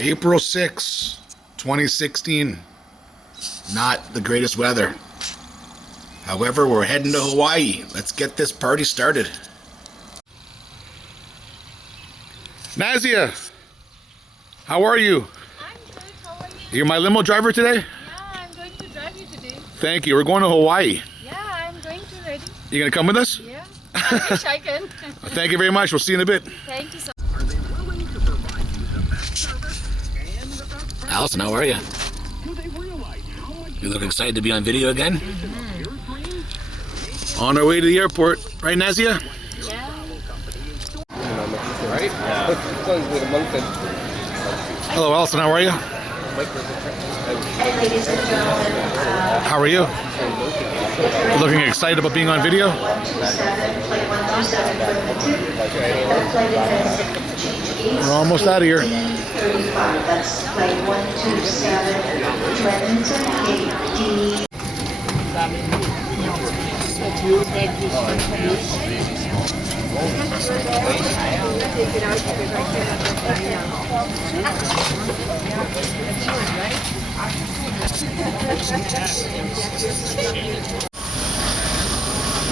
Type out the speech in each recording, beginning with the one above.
April 6, 2016. Not the greatest weather. However, we're heading to Hawaii. Let's get this party started. Nazia, how are you? I'm good, how are you? You're my limo driver today? Yeah, I'm going to drive you today. Thank you. We're going to Hawaii. Yeah, I'm going to ready. You gonna come with us? Yeah, I wish I can. Thank you very much. We'll see you in a bit. Thank you so much. Allison, how are you? You look excited to be on video again? Mm-hmm. On our way to the airport, right, Nazia? Yeah. Right? Hello, Allison. How are you? How are you? Looking excited about being on video? We're almost out of here. That's flight 127, Trenton,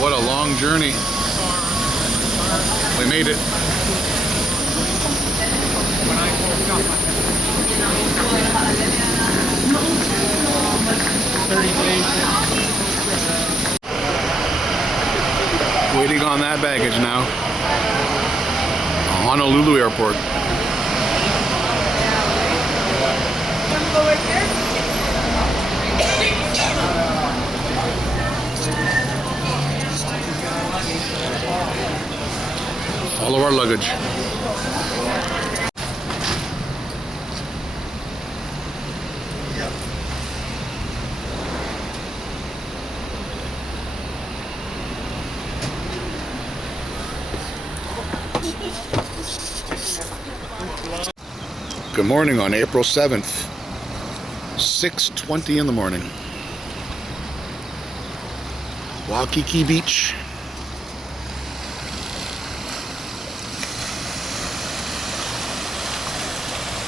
What a long journey. We made it. Waiting on that baggage now. Honolulu Airport. All of our luggage. Good morning on April 7th, 6:20 in the morning. Waikiki Beach.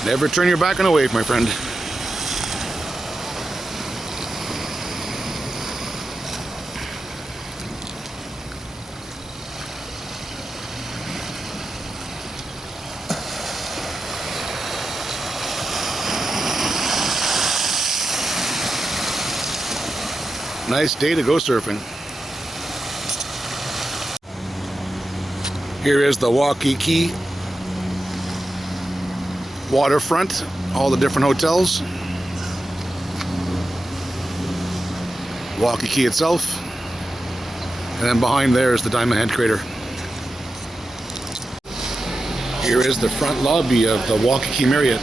Never turn your back on a wave, my friend. Nice day to go surfing. Here is the Waikiki waterfront, all the different hotels. Waikiki itself. And then behind there is the Diamond Head crater. Here is the front lobby of the Waikiki Marriott.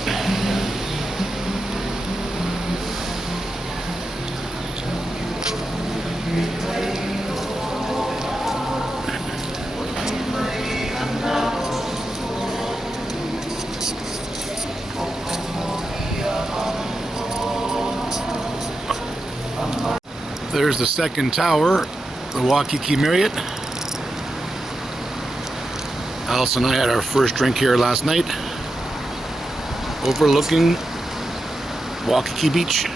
There's the second tower, the Waikiki Marriott. Alice and I had our first drink here last night, overlooking Waikiki Beach.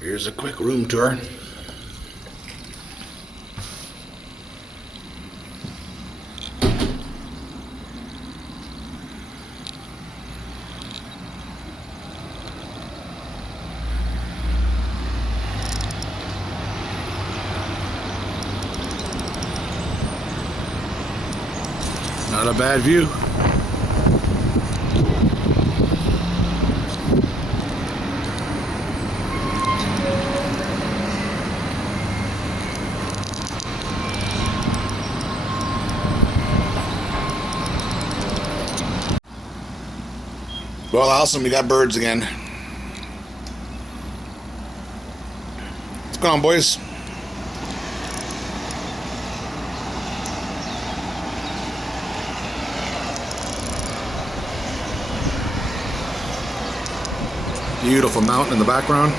Here's a quick room tour. Not a bad view. Well, Allison, we got birds again. What's going on, boys? Beautiful mountain in the background.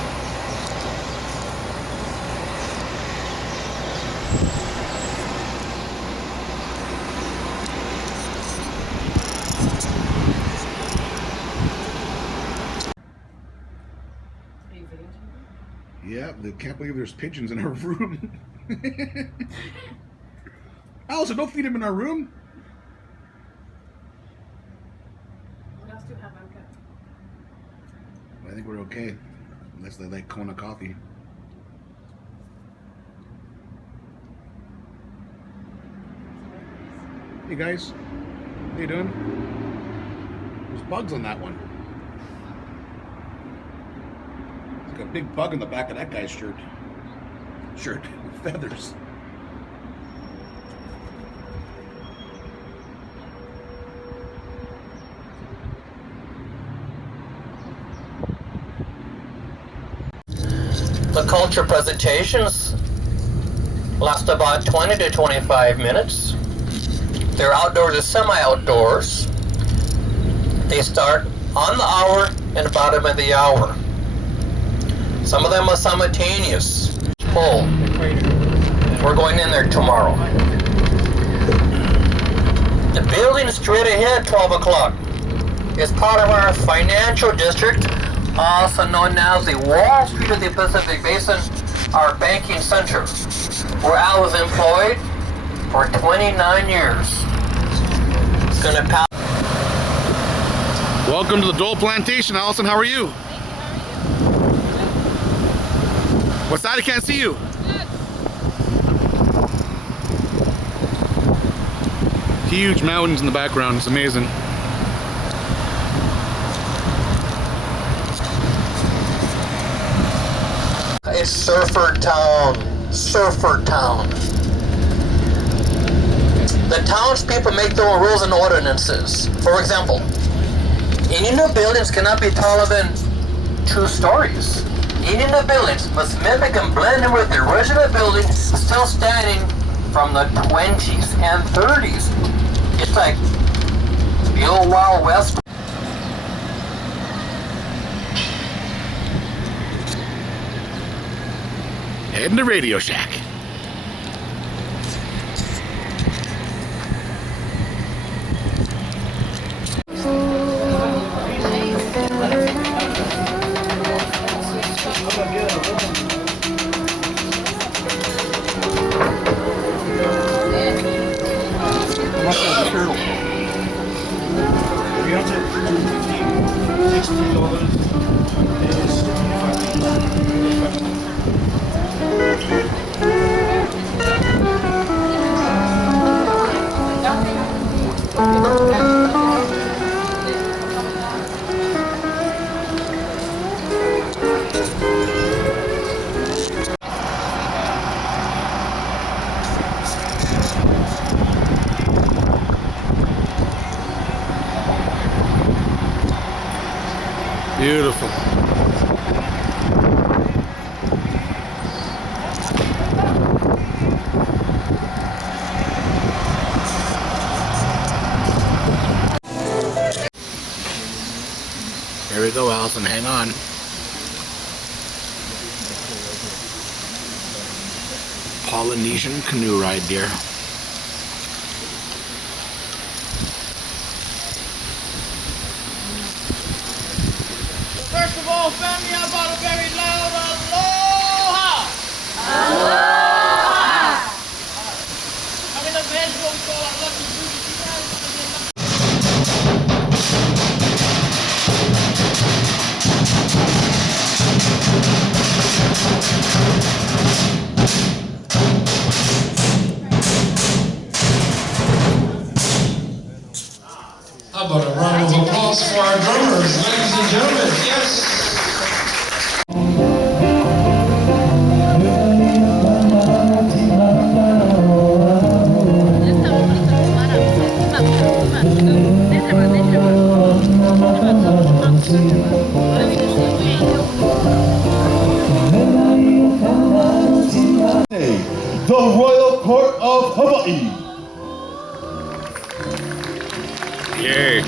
Yeah, they can't believe there's pigeons in our room. Allison, don't feed them in our room. What else do you have, Anka? I think we're okay, unless they like Kona coffee. Hey guys, how you doing? There's bugs on that one. There's like a big bug in the back of that guy's shirt. Feathers. The culture presentations last about 20 to 25 minutes. They're outdoors or semi-outdoors. They start on the hour and bottom of the hour. Some of them are simultaneous. Full. We're going in there tomorrow. The building straight ahead, 12 o'clock, is part of our financial district, also known as the Wall Street of the Pacific Basin, our banking center, where I was employed for 29 years. It's gonna pass. Welcome to the Dole Plantation, Allison. How are you? Thank you. How are you? What's that? I can't see you. Good. Huge mountains in the background. It's amazing. It's surfer town. Surfer town. The townspeople make their own rules and ordinances. For example, any new buildings cannot be taller than 2 stories. Any new buildings must mimic and blend in with the original building still standing from the 20s and 30s. It's like the old Wild West. Heading to Radio Shack. Beautiful. Here we go, Allison. Hang on. Polynesian canoe ride, dear. First of all, family, how about a very loud aloha? Aloha! I'm in the bed, what we call our lucky booty. How about a round of applause for our drummers, ladies and gentlemen? Yes. The Royal Court of Hawaii. Yay.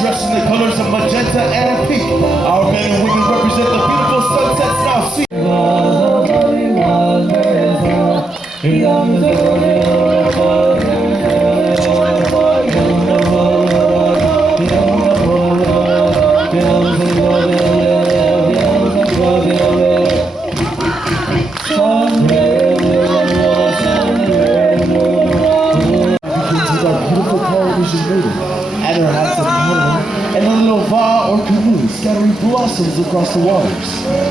Dressed in the colors of magenta and pink, our men and women represent the beautiful sunsets now seen. And her hats of Hana, and a little va or canoe scattering blossoms across the waters,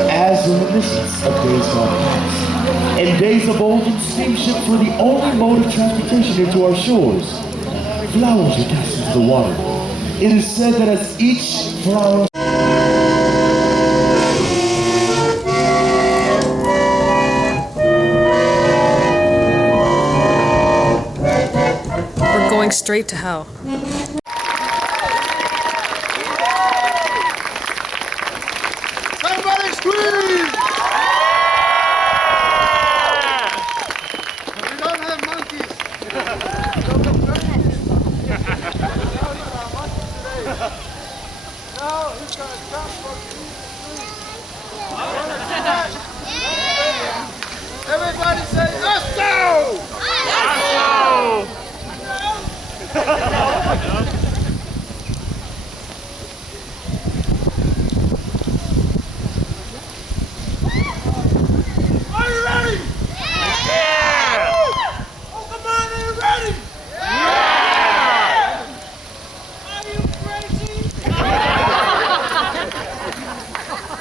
as reminiscence of days gone past. In days of old, steamships were the only mode of transportation into our shores. Flowers are cast into the water. It is said that as each flower Going straight to hell. Somebody squeeze! We don't have monkeys. No, he's got a jump for everybody say Asso! Asso! Are you ready? Yeah! Oh, come on, are you ready? Yeah! Are you crazy?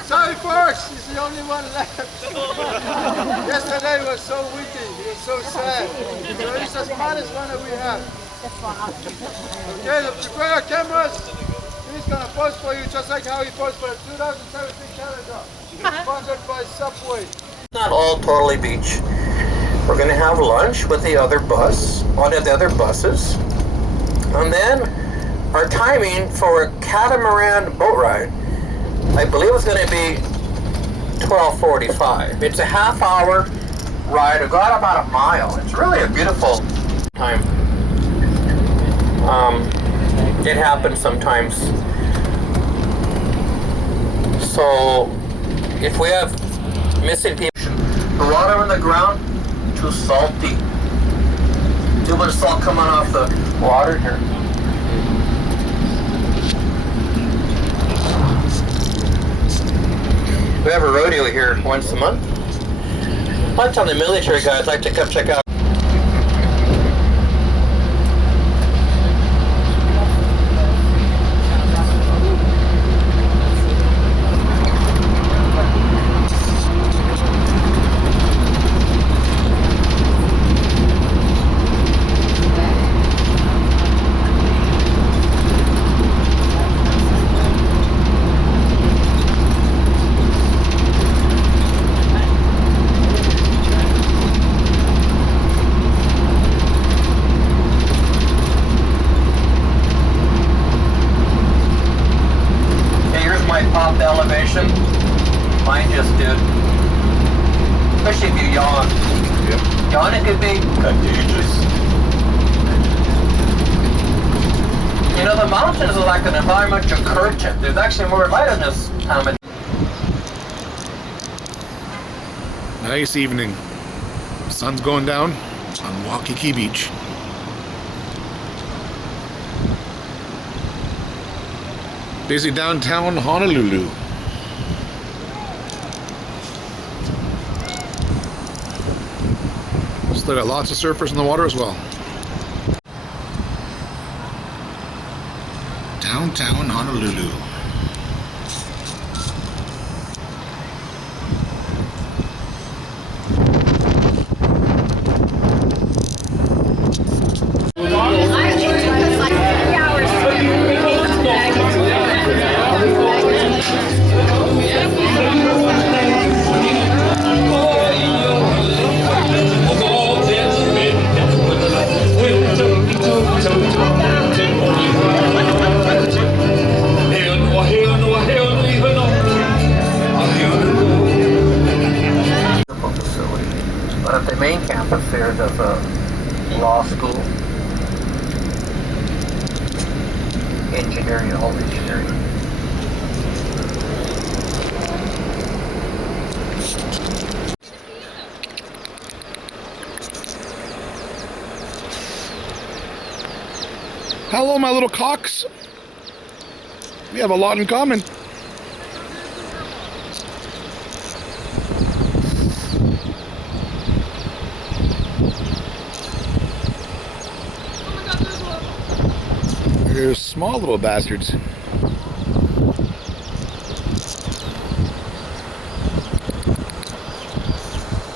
Sorry, Forrest, he's the only one left. Yesterday was so windy, he was so sad. So he's the smartest one that we have. Okay, let's prepare our cameras. He's going to pose for you just like how he posed for the 2017 calendar. Sponsored by Subway. Not all totally beach. We're going to have lunch with the other bus, one of the other buses. And then our timing for a catamaran boat ride, I believe it's going to be 12:45. It's a half-hour ride. We've got about a mile. It's really a beautiful time. It happens sometimes. So if we have missing people, the water on the ground, too salty. Too much salt coming off the water here. We have a rodeo here once a month. A lot of time the military guys like to come check out. drop the elevation. Mine just did. Especially if you yawn. Yep. Yawning could be contagious. You know, the mountains are like an environmental curtain. There's actually more light in this time of Nice evening. Sun's going down on Waikiki Beach. Busy downtown Honolulu. Still got lots of surfers in the water as well. Downtown Honolulu. main campus there does a law school, engineering, all engineering. Hello, my little cocks. We have a lot in common. They're small little bastards.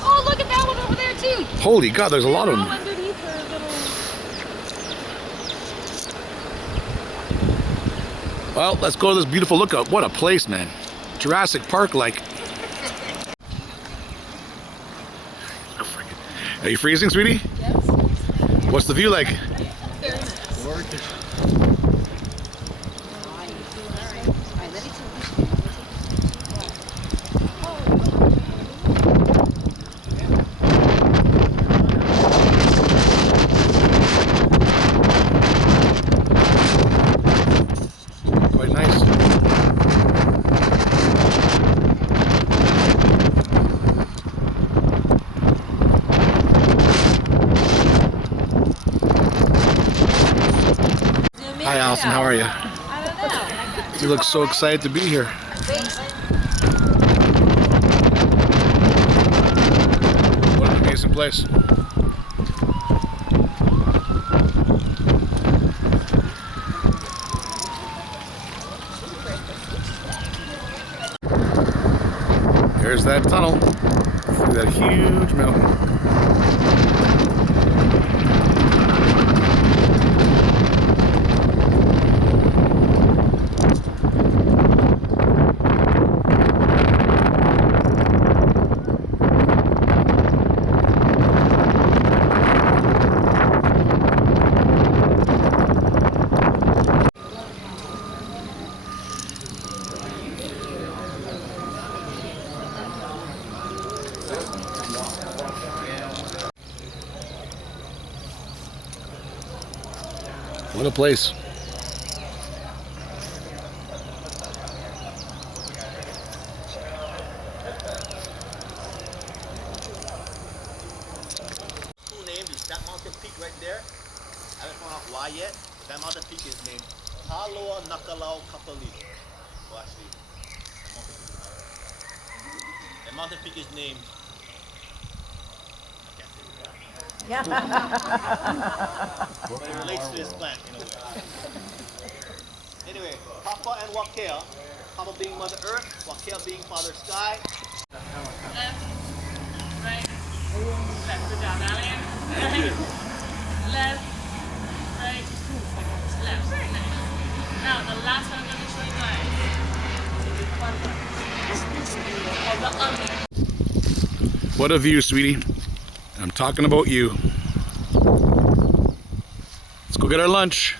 Oh, look at that one over there too. Holy God, there's a lot of them. Underneath her little... Well, let's go to this beautiful lookout. What a place, man. Jurassic Park like. Are you freezing, sweetie? Yes. What's the view like? Very nice. Quite nice. Hi, Allison. How are you? I don't know. You look so excited to be here. What an amazing place. There's that tunnel through that huge mountain. What a place. Cool name is that mountain peak right there. I haven't found out why yet, but that mountain peak is named Kalua Nakalau Kapali. Well, actually, that mountain peak is named. But it relates to this plant in a way. Anyway, Papa and Wakea, Papa being Mother Earth, Wakea being Father Sky. Left, right, left, good job, Alien. Left, right, left. Now, the last one I'm going to show you guys is the What a view, sweetie. I'm talking about you. Let's go get our lunch.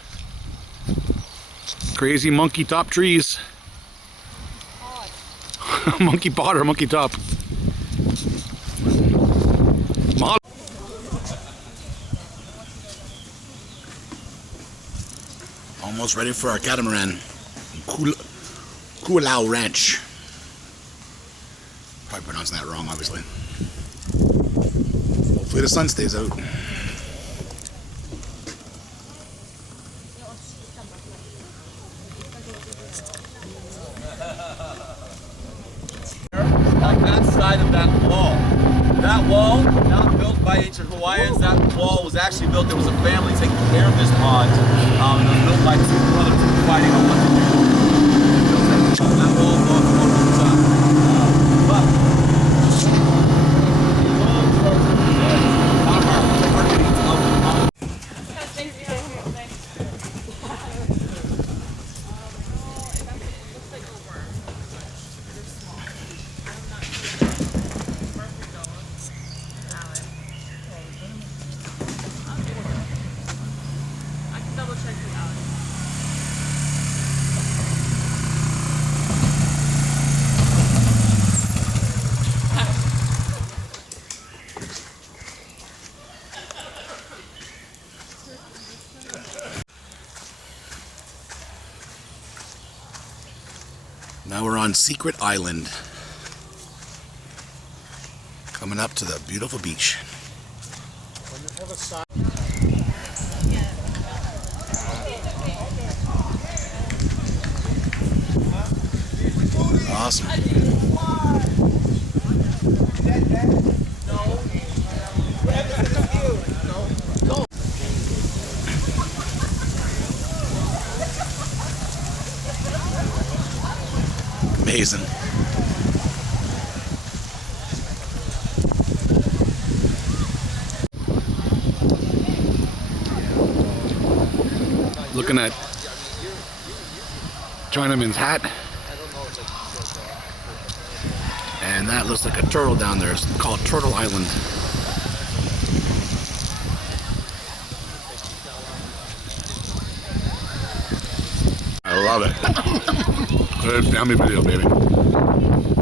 Crazy monkey top trees. Monkey bottom or monkey top? Almost ready for our catamaran. Hukilau Ranch. Probably pronouncing that wrong, obviously. Hopefully the sun stays out. On that side of that wall, not built by ancient Hawaiians, that wall was actually built, there was a family taking care of this pond. It was built by two brothers fighting on what to do. They built that wall goes over the top. But Now we're on Secret Island. Coming up to the beautiful beach. Awesome. Amazing. Looking at Chinaman's hat. And that looks like a turtle down there. It's called Turtle Island. I love it. Good family video, baby.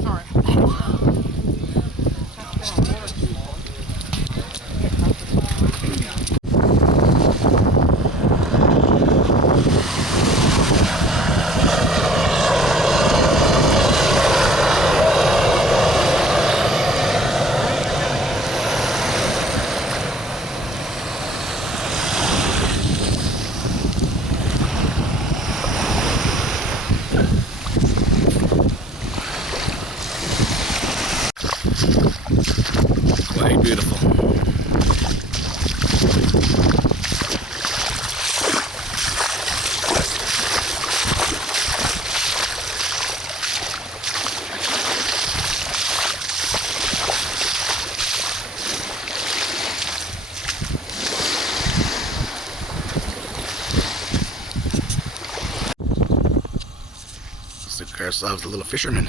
Sorry. Quite beautiful. Let's look at ourselves a little fisherman.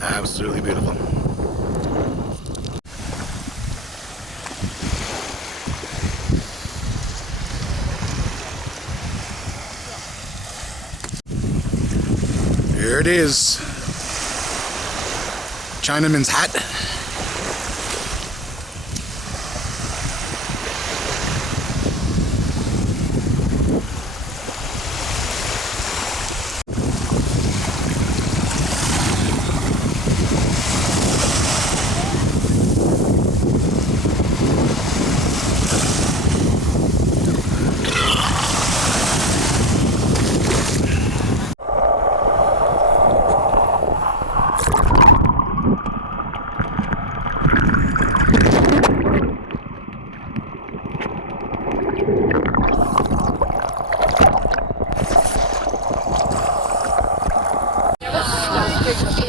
Absolutely beautiful. Here it is. Chinaman's hat.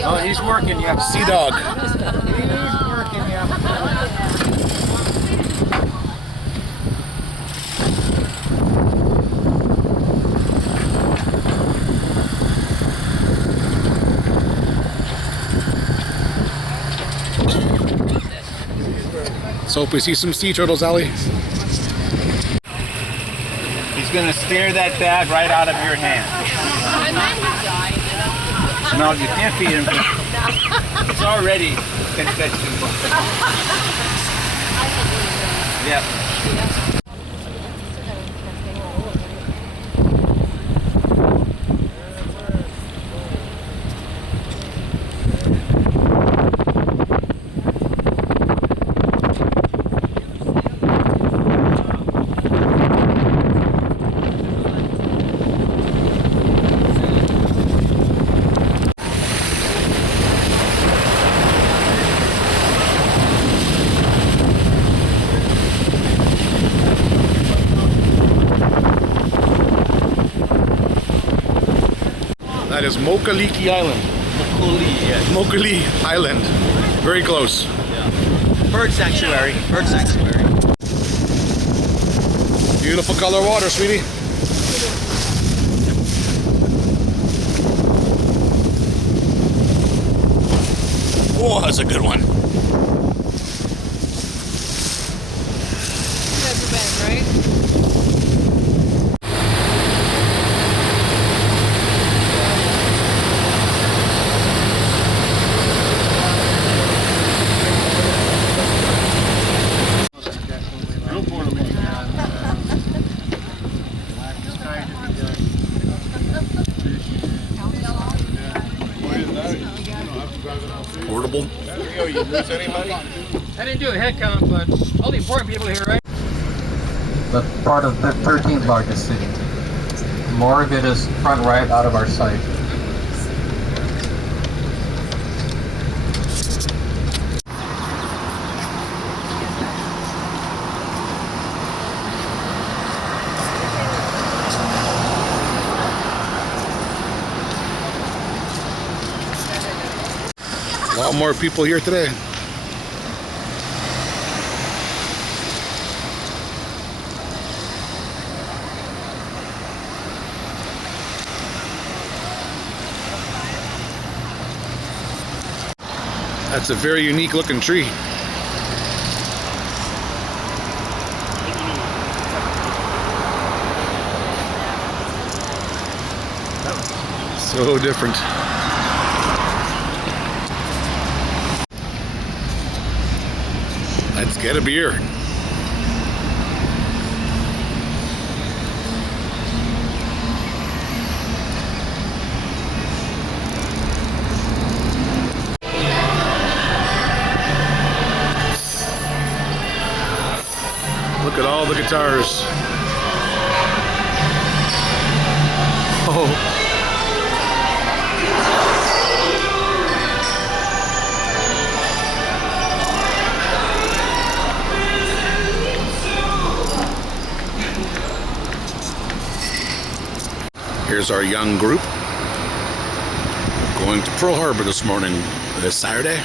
oh, he's working, yeah. Sea dog. He's working, yeah. hope we see some sea turtles, Ellie. He's gonna stare that bag right out of your hand. No, you can't feed him. It's already infected. Yep. That is Mokoliʻi Island. Mokoliʻi, yes. Mokoliʻi Island. Very close. Yeah. Bird sanctuary. Bird sanctuary. Beautiful color water, sweetie. Oh, that's a good one. That's your bag, right? Portable. I didn't do a head count, but all the important people here, right? The part of the 13th largest city. More of it is front right out of our sight. A lot more people here today. That's a very unique looking tree. So different. Let's get a beer. Look at all the guitars. Oh. Here's our young group going to Pearl Harbor this morning, this Saturday.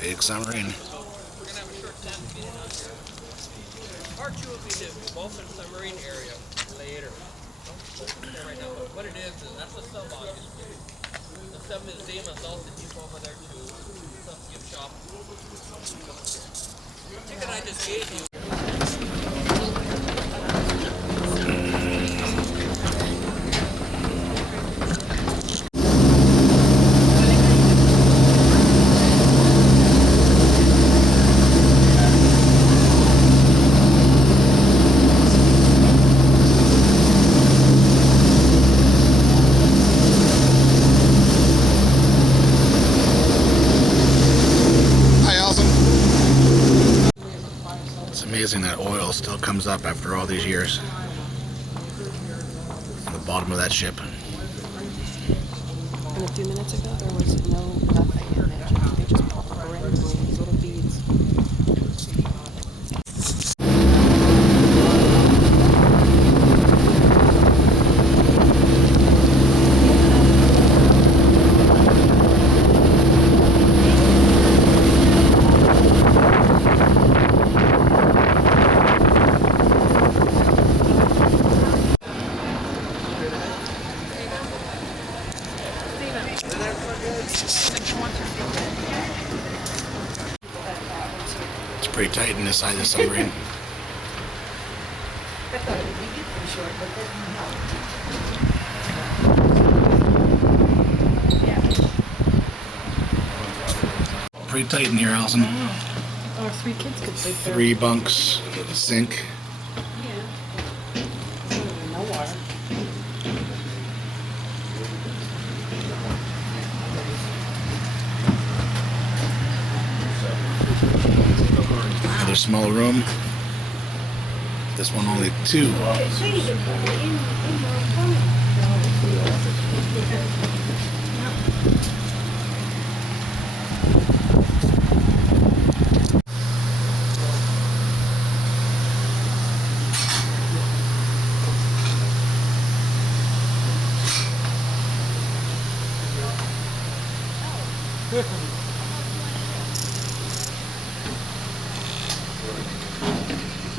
Big submarine. Part two will be the Dolphin submarine area later. Right now, but what it is that's a sub-office. The sub-museum is also deep over there too. Sub-gift shop. The ticket I just gave you. Amazing that oil still comes up after all these years from the bottom of that ship. And a few minutes ago, there was nothing in it. They just pour in these little beads. It's pretty tight in this side of the submarine. Pretty tight in here, Allison. Or 3 kids could sleep there. 3 bunks, sink. No water. Another small room. This one only 2.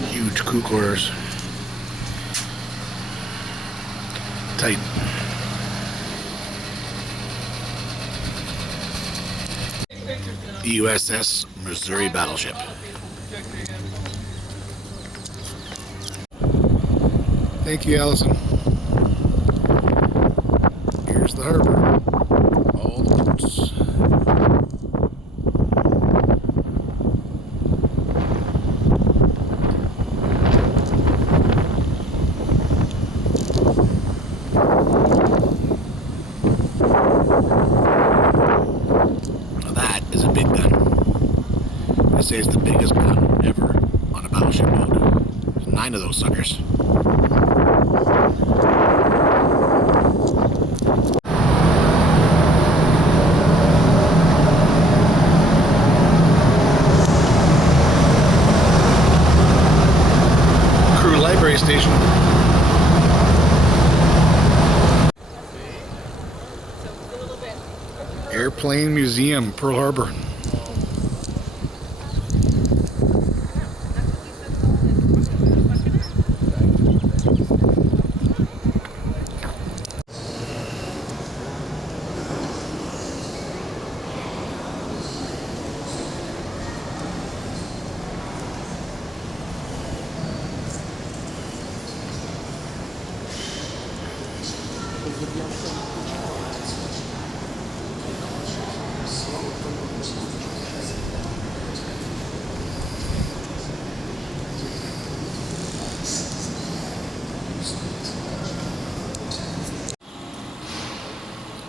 Huge crew quarters. Tight. USS Missouri battleship. Thank you, Allison. Here's the harbor. All the boats. It's the biggest gun ever on a battleship boat. There's 9 of those suckers. Crew library station. Airplane Museum, Pearl Harbor.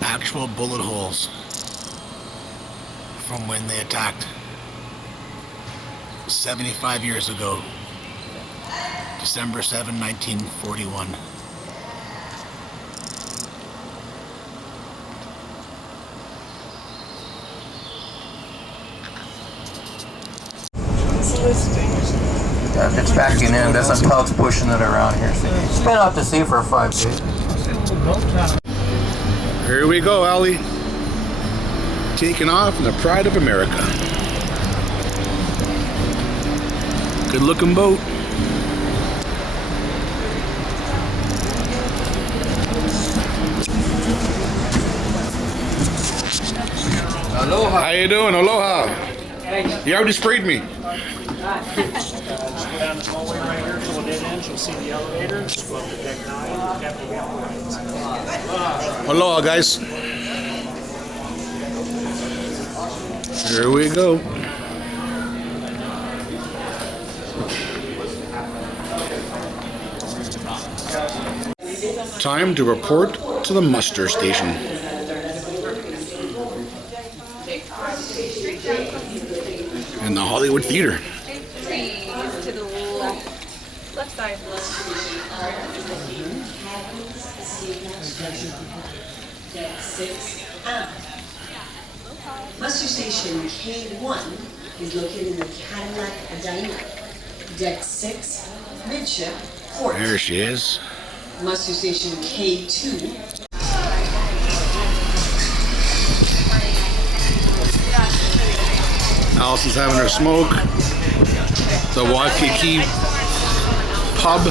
Actual bullet holes from when they attacked 75 years ago, December 7, 1941. Yeah, it's backing in. There's some tugs pushing it around here. So it's been out to sea for 5 days. Here we go, Allie. Taking off in the pride of America. Good looking boat. Aloha. How you doing? Aloha. You already sprayed me. Down this hallway right here, so it ends, you'll see the elevator. Just go up to deck 9, after we have Aloha, guys. Here we go. Time to report to the muster station. In the Hollywood Theater. To the left side. Deck 6 out. Muster Station K1 is located in the Kailua-Kona. Deck 6, midship, port. There she is. Muster Station K2. Allison's having her smoke. The Waikiki pub.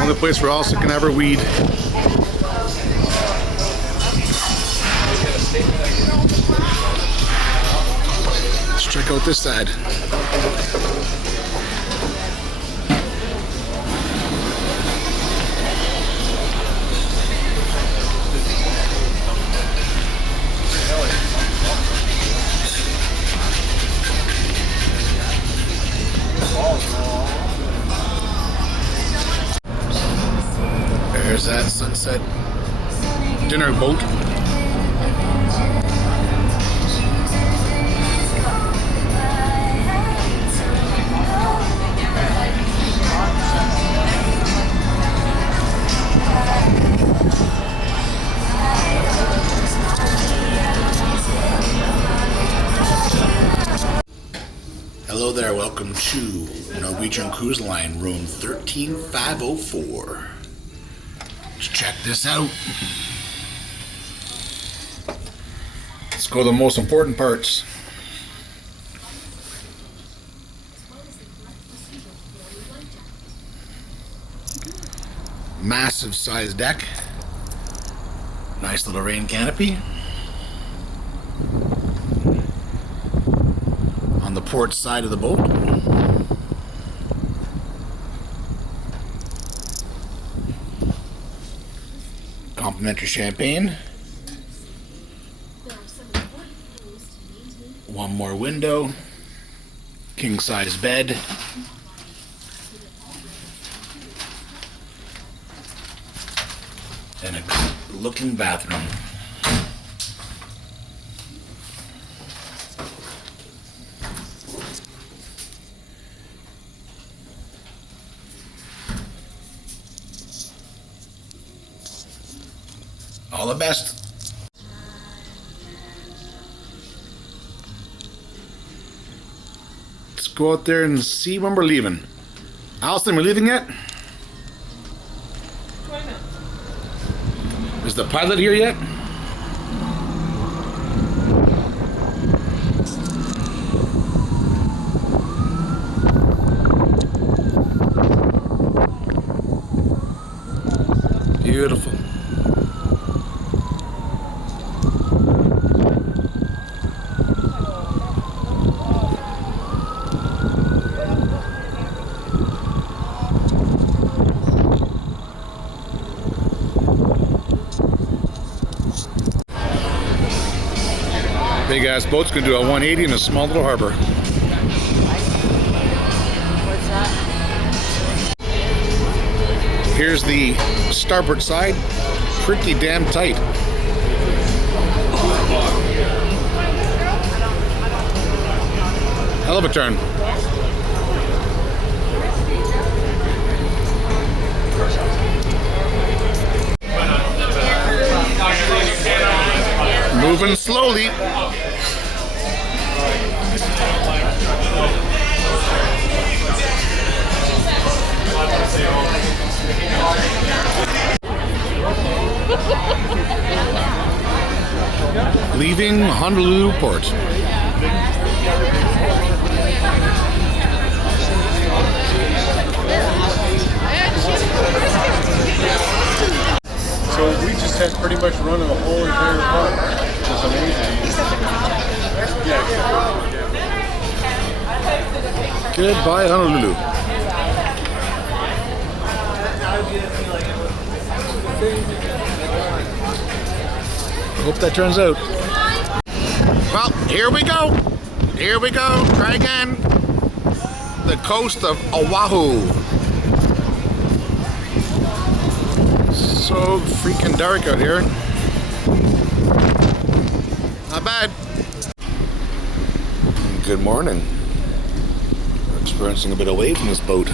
Only place where Allison can have her weed. out this side. There's that sunset dinner boat. Hello there, welcome to Norwegian Cruise Line, room 13504. Let's check this out. Let's go to the most important parts. Massive size deck. Nice little rain canopy. On the port side of the boat. Complimentary champagne. One more window. King size bed. And a good looking bathroom. All the best. Let's go out there and see when we're leaving. Allison, we leaving yet? 20 minutes. Is the pilot here yet? Beautiful. Big ass boat's gonna do a 180 in a small little harbor. Here's the starboard side, pretty damn tight. Hell of a turn. Moving slowly. Leaving Honolulu port. So we just had pretty much run the whole entire park. It's amazing. Goodbye, Honolulu. Hope that turns out. Well, here we go. Here we go. Try again. The coast of Oahu. So freaking dark out here. Not bad. Good morning. We're experiencing a bit of wave in this boat,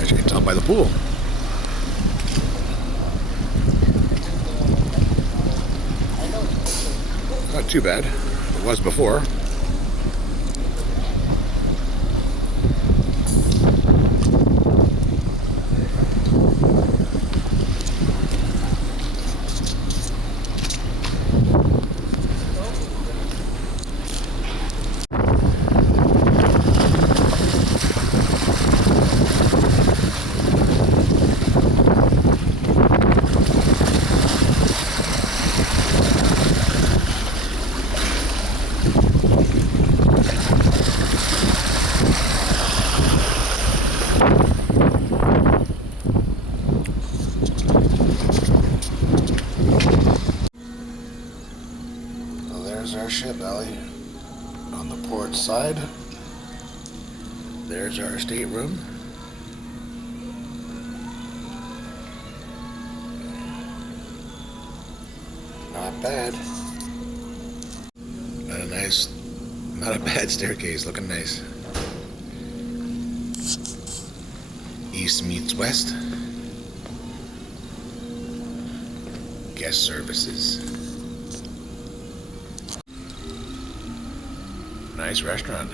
as you can tell by the pool. Not too bad. It was before. our ship, Allie. On the port side. There's our stateroom. Not bad. Not a bad staircase, looking nice. East meets west. Guest services. Nice restaurant.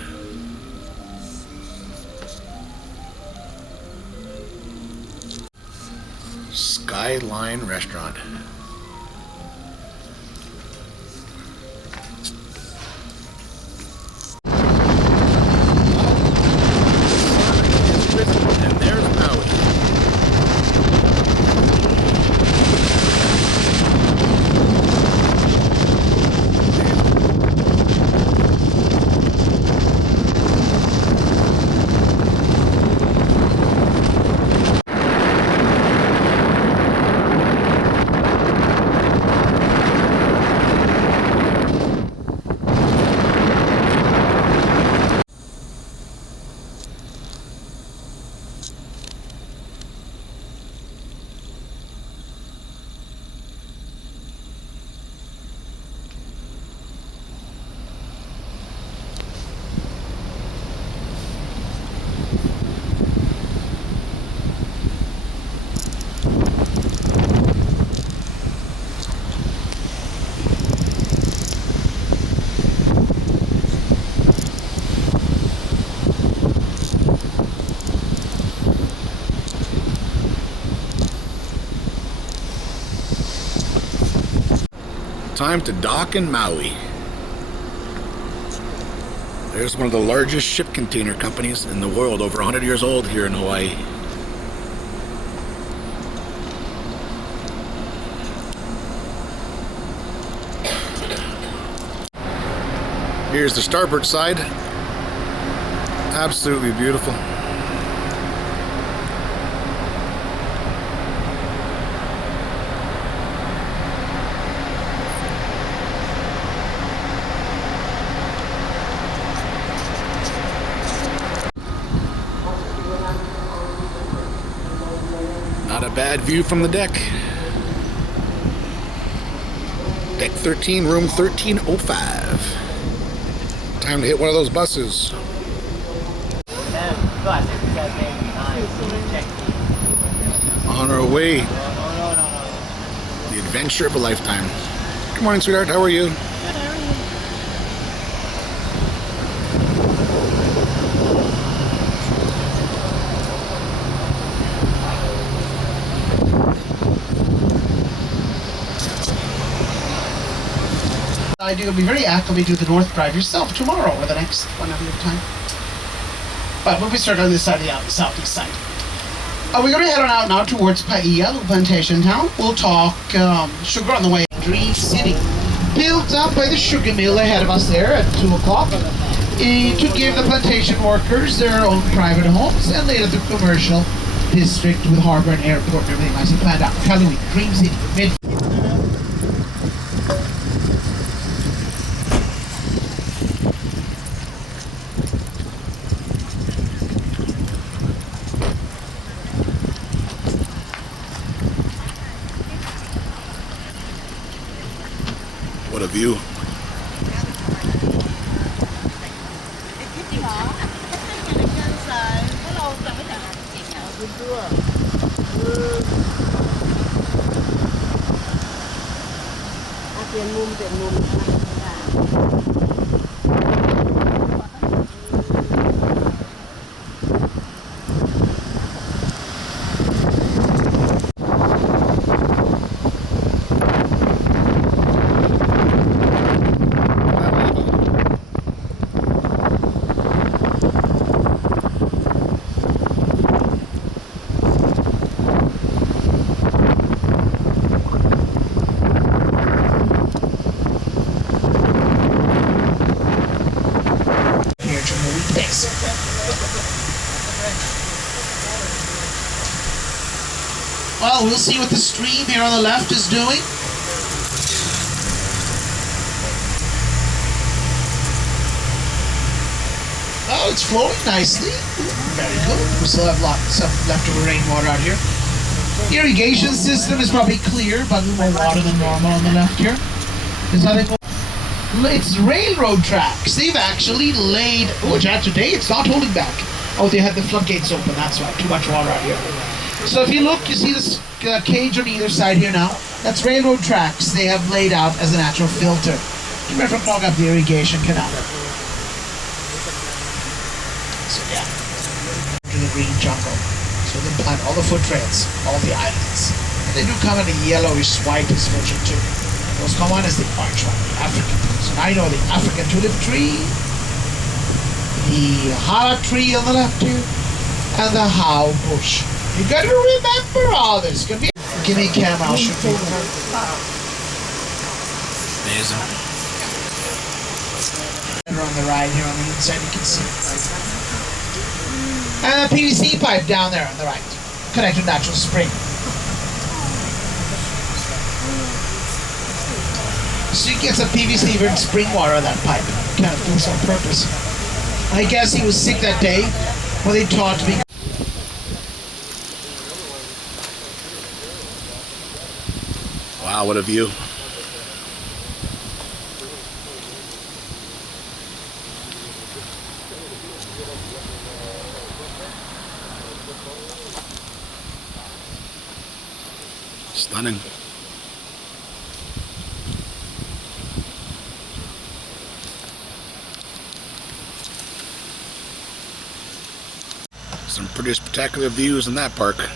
Skyline Restaurant. And there's Maui. Time to dock in Maui. There's one of the largest ship container companies in the world, over 100 years old here in Hawaii. Here's the starboard side. Absolutely beautiful. Not a bad view from the deck. Deck 13, room 1305. Time to hit one of those buses. On our way. The adventure of a lifetime. Good morning, sweetheart. How are you? You'll be very actively do the north drive yourself tomorrow or the next whenever you have time. But we'll be starting on this side of the southeast side. We're going to head on out now towards Paia, the plantation town. We'll talk sugar on the way. Dream City, built up by the sugar mill ahead of us there at 2 o'clock to give the plantation workers their own private homes, and later the commercial district with Harbour and airport and everything nicely planned out. Kalui, Dream City, mid. What a view. Well, we'll see what the stream here on the left is doing. it's flowing nicely. Very good. We still have lots of leftover rainwater out here. The irrigation system is probably clear, but a little more water than normal on the left here. Is how they go. It's railroad tracks. They've actually laid. Oh, Jack, today it's not holding back. Oh, they had the floodgates open. That's right. Too much water out here. So if you look, you see this cage on either side here now. That's railroad tracks they have laid out as a natural filter to never clog up the irrigation canal. So yeah, to the green jungle. So they plant all the foot trails, all the islands. And they do come in a yellowish, whitish version too. Those come on as the orange one, the African. So now you know the African tulip tree, the hala tree on the left here, and the how bush. You gotta remember all this. Give me a camera, I'll shoot you. Amazing. On the right here on the inside, you can see. And a PVC pipe down there on the right, connected to natural spring. So you get some PVC and spring water in that pipe. Kind of doing some purpose. I guess he was sick that day when they taught me. Wow, what a view. Stunning. Some pretty spectacular views in that park.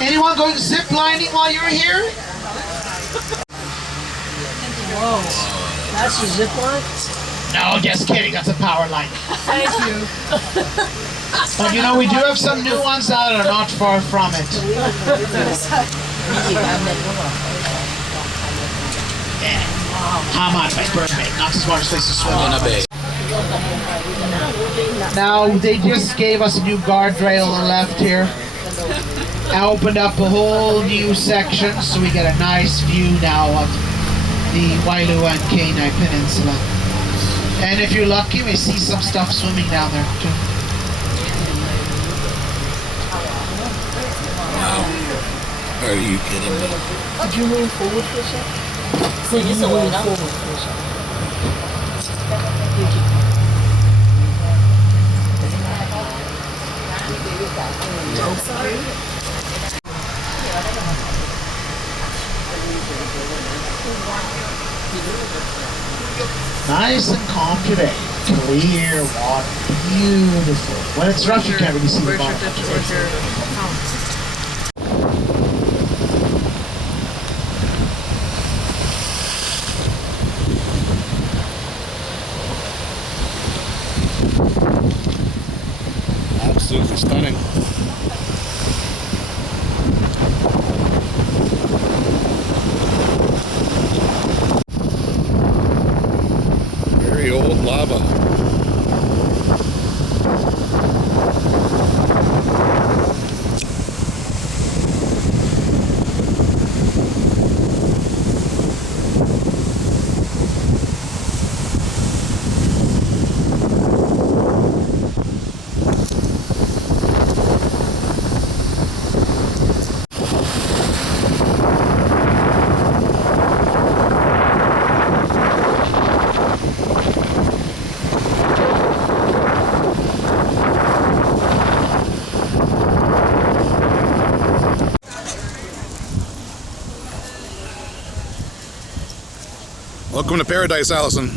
Anyone going zip lining while you're here? Whoa, that's a zip line? No, just kidding. That's a power line. Thank you. But you know, we do have some new ones now that are not far from it. Yeah. Hana, my birthday. Not the smartest place to swim in. Now, they just gave us a new guardrail on the left here. I opened up a whole new section, so we get a nice view now of the Wailua and Kenai Peninsula. And if you're lucky, we see some stuff swimming down there too. Wow. Are you kidding me? Could you move forward for a second? Could you move forward for a second? Thank you. Nice and calm today. Clear water. Beautiful. When it's rough, you can't really see the bottom. Absolutely stunning. Very old lava. Welcome to paradise, Allison.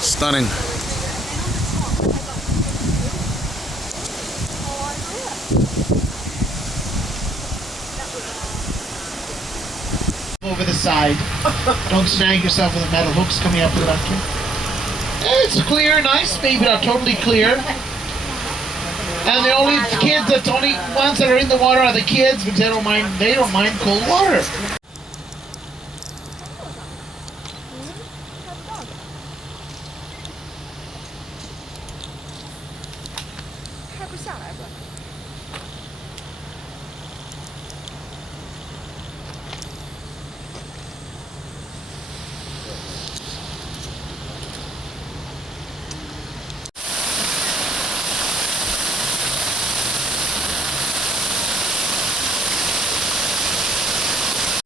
Stunning. Over the side. Don't snag yourself with the metal hooks coming up the left here. It's clear, nice, maybe not totally clear. And the only kids, the only ones that are in the water are the kids because they don't mind cold water.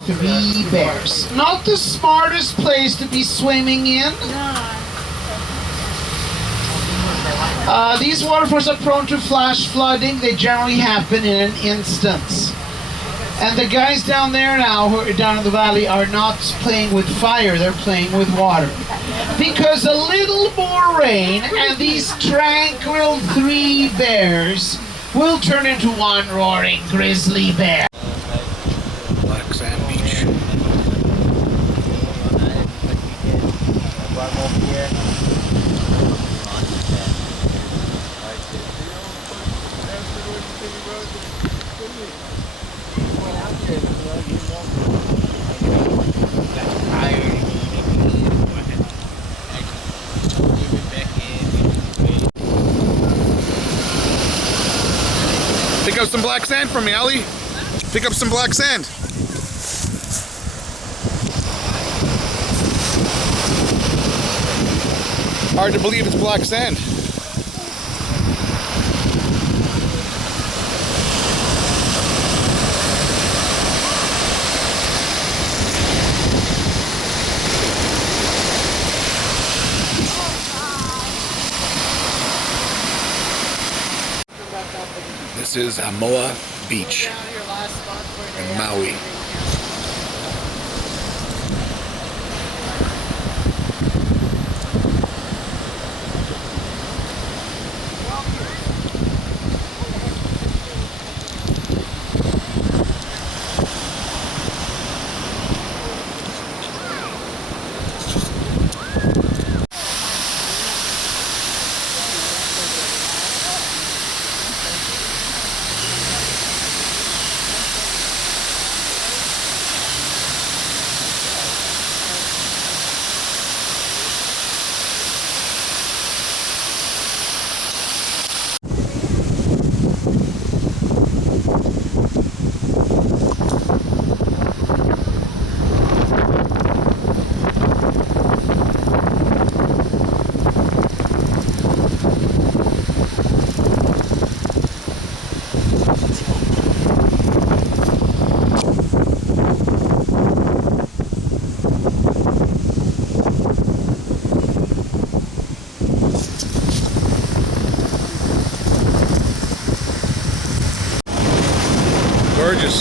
3 bears. Not the smartest place to be swimming in. These waterfalls are prone to flash flooding. They generally happen in an instant. And the guys down there now, who are down in the valley, are not playing with fire, they're playing with water. Because a little more rain and these tranquil 3 bears will turn into one roaring grizzly bear. Black Sand Beach. Pick up some black sand for me, Allie. Pick up some black sand. Hard to believe it's black sand. This is Samoa Beach in Maui. Gorgeous.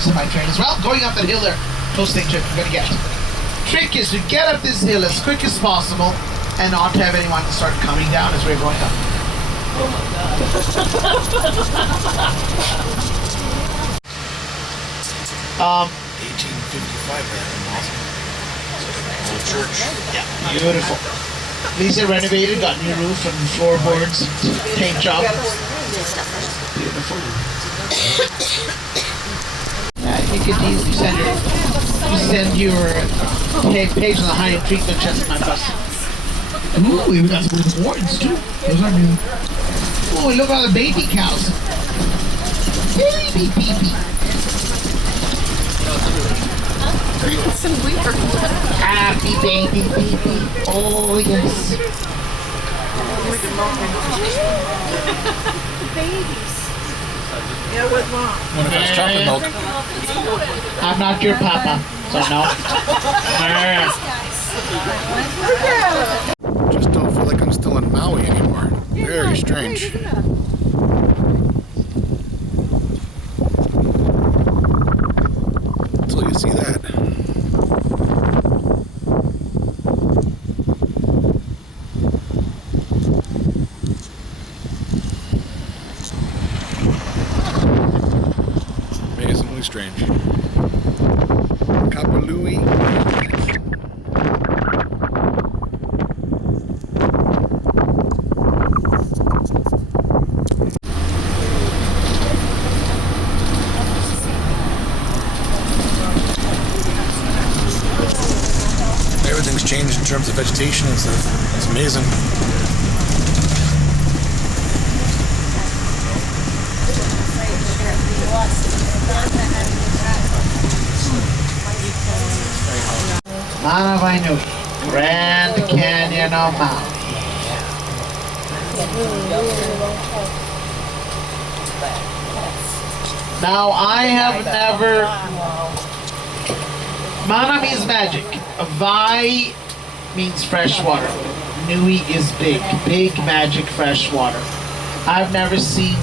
Semi-train as well. Going up that hill there. Close thing trick you're gonna get. Trick is to get up this hill as quick as possible and not have anyone start coming down as we're going up. Oh my god. 1855 old church. Yeah, beautiful. These are renovated, got new roof and floorboards, paint job. Beautiful. I think it's easy to send your page on the high-end treatment chest my bus. Ooh, we got some good awards too. Those are new. Oh, look at all the baby cows. Baby. Some weird. Happy baby. Oh, yes. Babies. Yeah, what's wrong? What if it's chocolate milk? I'm not your papa, so no. Just don't feel like I'm still in Maui anymore. Very strange. Until you see that. Amazingly strange. Kapalui. Everything's changed in terms of vegetation and stuff. It's amazing. Ahalanui, Grand Canyon of Maui. Now I have never. Mauna means magic. Vai means freshwater. Nui is big. Big magic freshwater. I've never seen.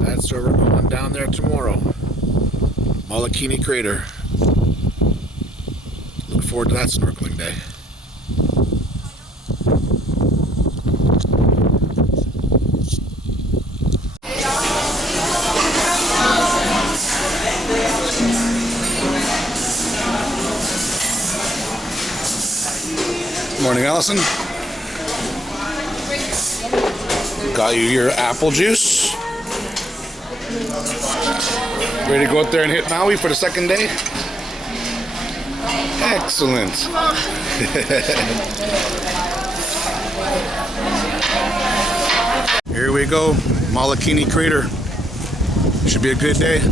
That's where we're going down there tomorrow. Molokini Crater. Look forward to that snorkeling day. Morning, Allison. Got you your apple juice. Ready to go out there and hit Maui for the second day? Excellent. Here we go, Molokini Crater. Should be a good day.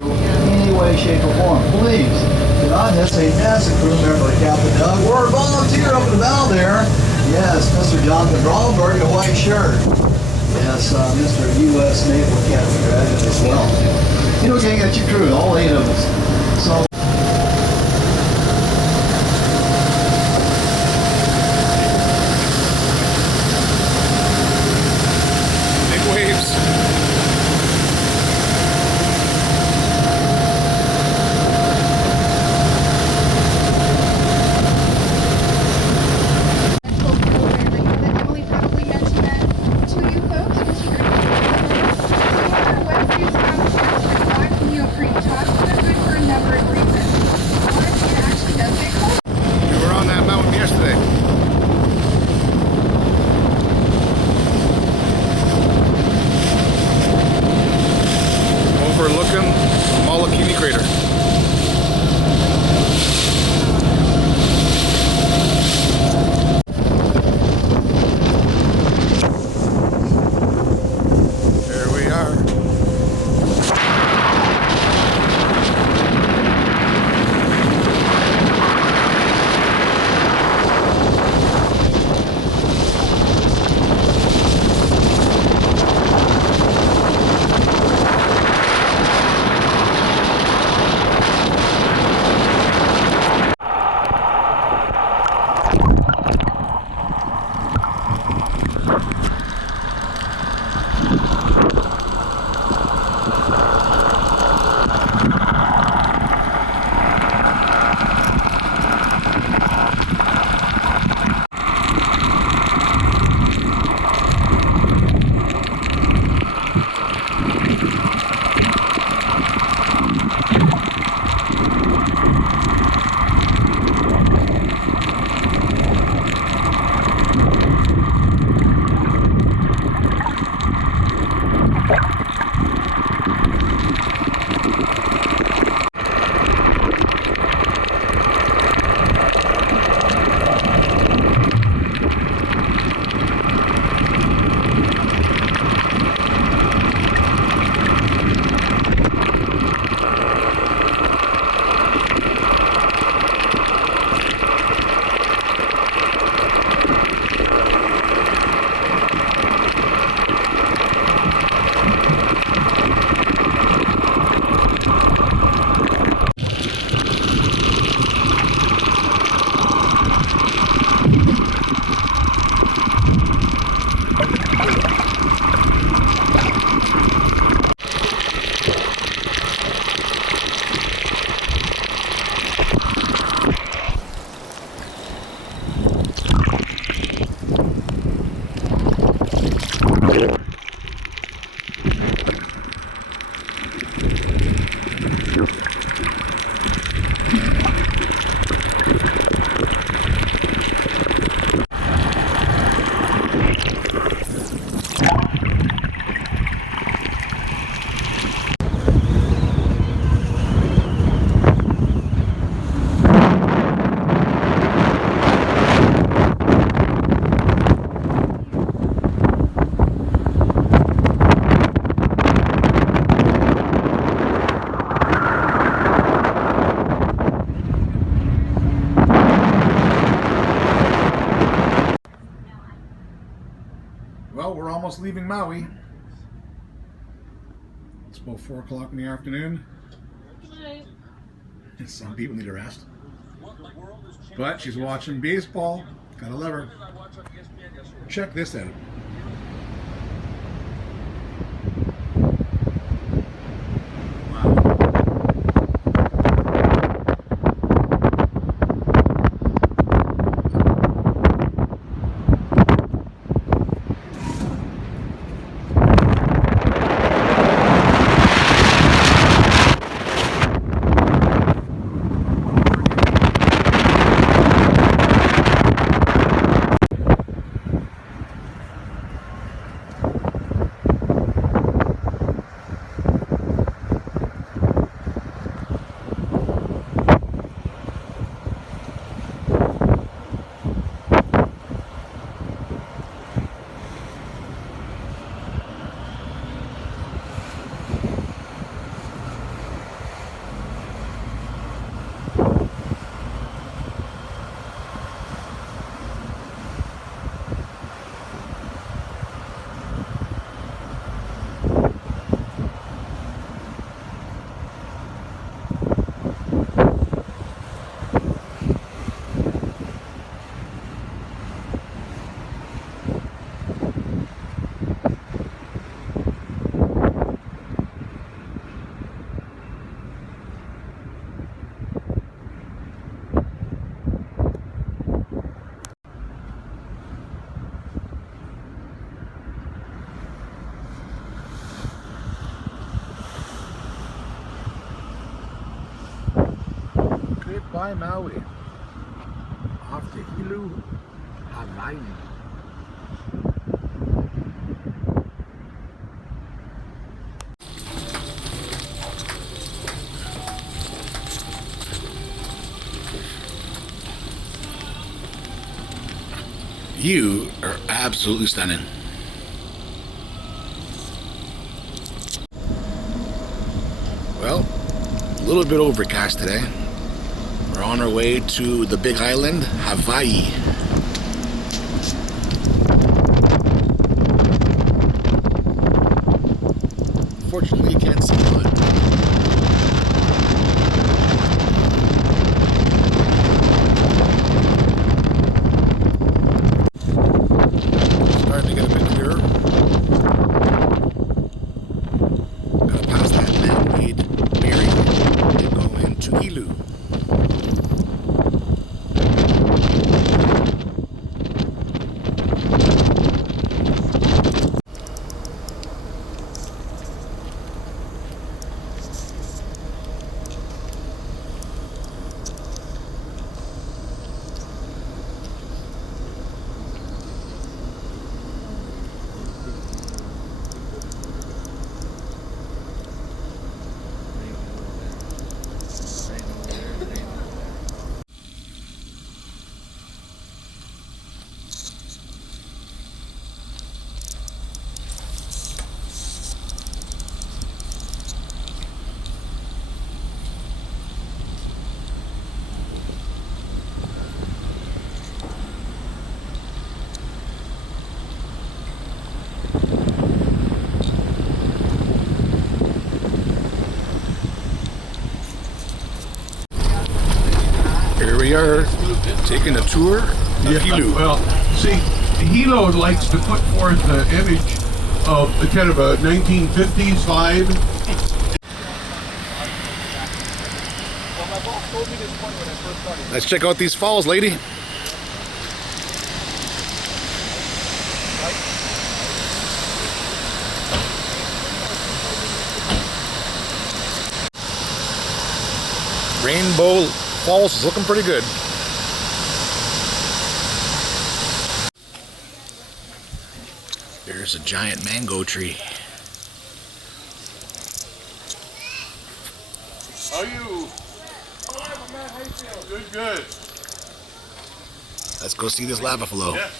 In any way, shape, or form, please do not hesitate to ask the crew member, Captain Doug, or a volunteer up in the bow there. Yes, Mr. Jonathan Bromberg in a white shirt. Yes, Mr. U.S. Naval Academy graduate as well. You know, gang, that's your crew, all 8 of us. So. Big waves. leaving Maui. It's about 4 o'clock in the afternoon. Some people need a rest. But she's watching baseball. Gotta love her. Check this out. Goodbye Maui. Off to Hukilau, Hawaii. You are absolutely stunning. Well, a little bit overcast today. We're on our way to the big island, Hawaii. Fortunately, you can't see mud. Starting to get a bit clearer. Gotta pass that man-made barrier and go into Hilo. Here we are, taking a tour of Hilo. Well, see, Hilo likes to put forth the image of a kind of a 1950s vibe. Let's check out these falls, lady. Rainbow Falls is looking pretty good. There's a giant mango tree. How are you? How you feeling? Good, good. Let's go see this lava flow. Yes.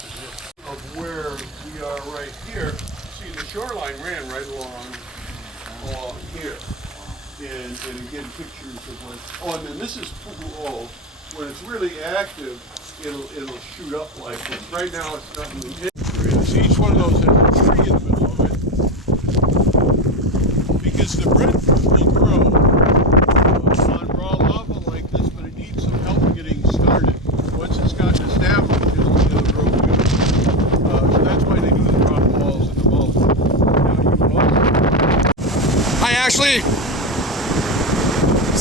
Of where we are right here, see the shoreline ran right along here. And again, pictures of what, oh, and then this is Pu'u'o. When it's really active, it'll shoot up like this. Right now it's not really. See, each one of those has a tree in the middle.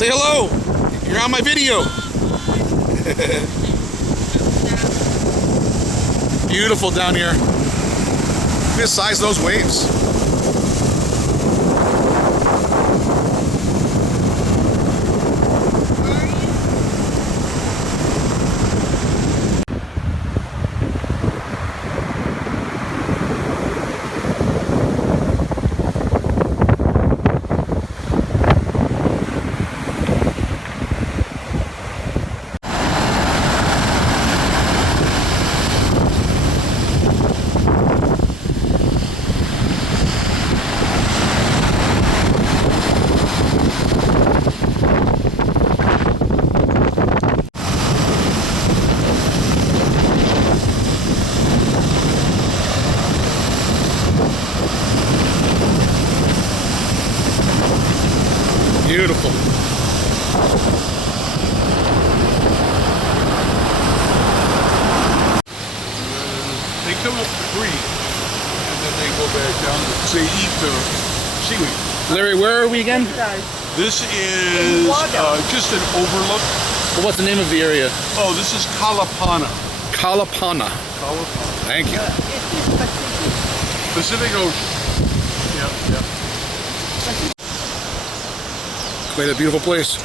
Say hello. You're on my video. Beautiful down here. Look at the size of those waves. Beautiful. They come up the creek and then they go back down. They eat the seaweed. Larry, where are we again? This is just an overlook. Well, what's the name of the area? Oh, this is Kalapana. Kalapana. Kalapana. Thank you. Pacific Ocean. Yep. Quite a beautiful place.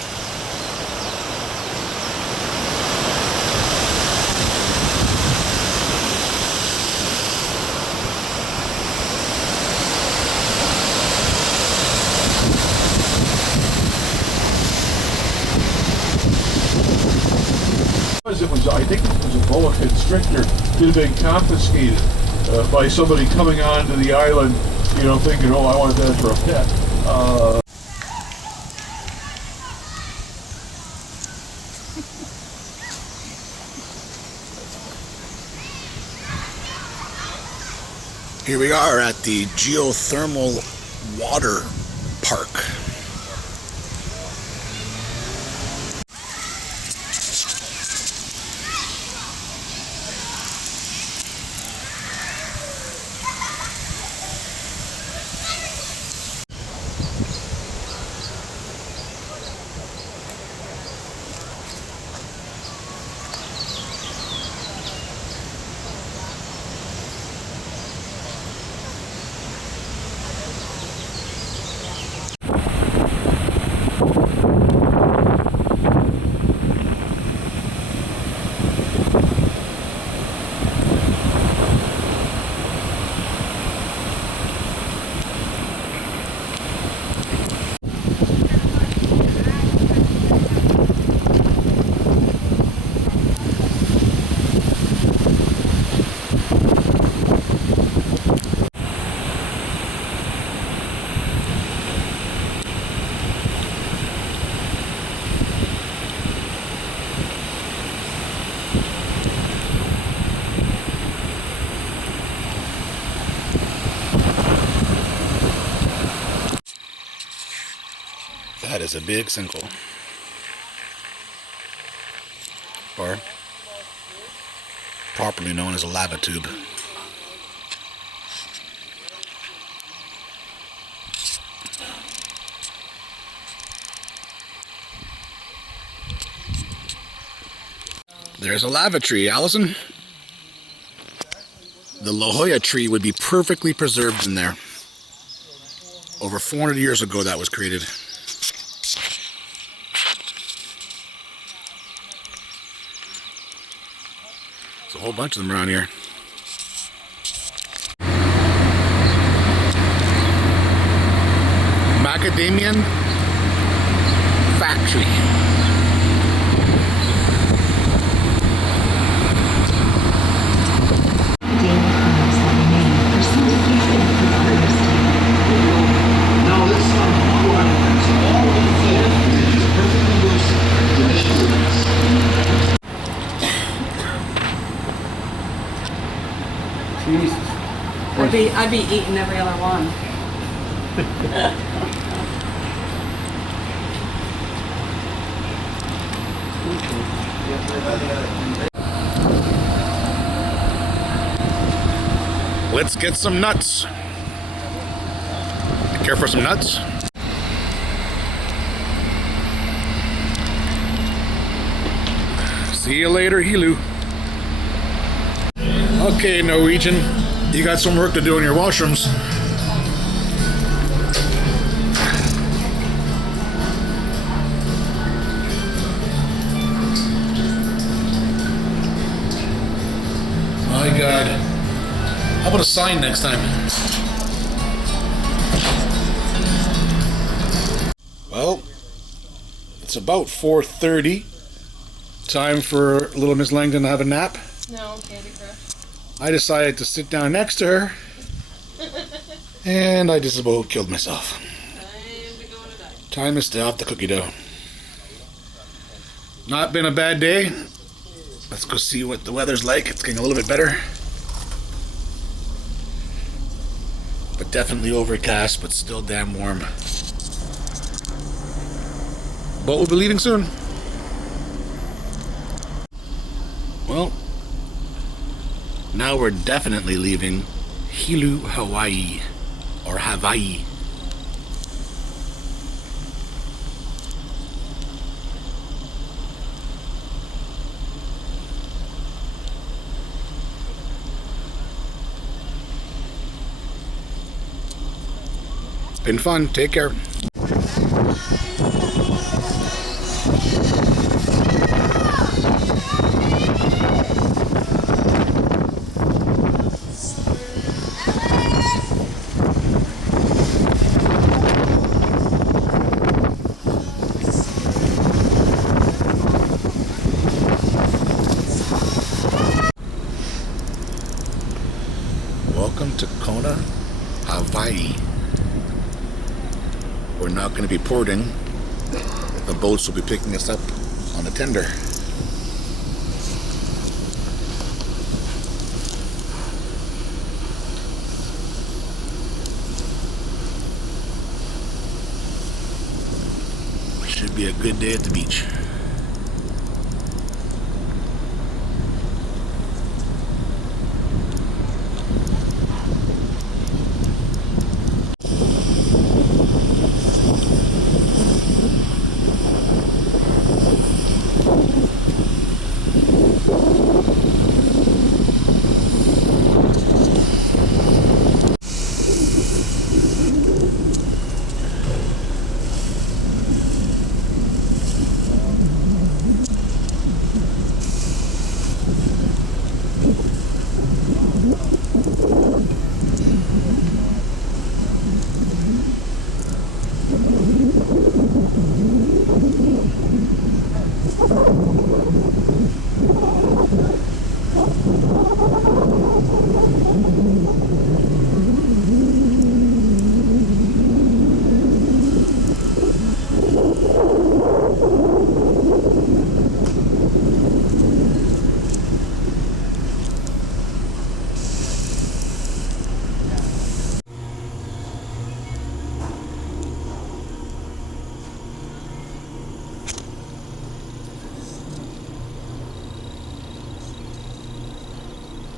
I think it was a boa constrictor that had been confiscated by somebody coming onto the island, you know, thinking, oh, I want that for a pet. Here we are at the geothermal water park. That is a big sinkhole. Or properly known as a lava tube. There's a lava tree, Allison. The La Jolla tree would be perfectly preserved in there. Over 400 years ago that was created. There's a whole bunch of them around here. Macadamia factory. I'd be eating every other one. Let's get some nuts. You care for some nuts? See you later, Hilu. Okay, Norwegian, you got some work to do in your washrooms. My God. How about a sign next time? Well, it's about 4:30. Time for little Miss Langdon to have a nap. No, Candy Crush. I decided to sit down next to her, and I just about killed myself. Time to stay off the cookie dough. Not been a bad day. Let's go see what the weather's like. It's getting a little bit better. But definitely overcast, but still damn warm. But we'll be leaving soon. Well, now we're definitely leaving Hilo, Hawaii, or Hawaii. Been fun. Take care. Welcome to Kona, Hawaii. We're not going to be porting. The boats will be picking us up on the tender. Should be a good day at the beach.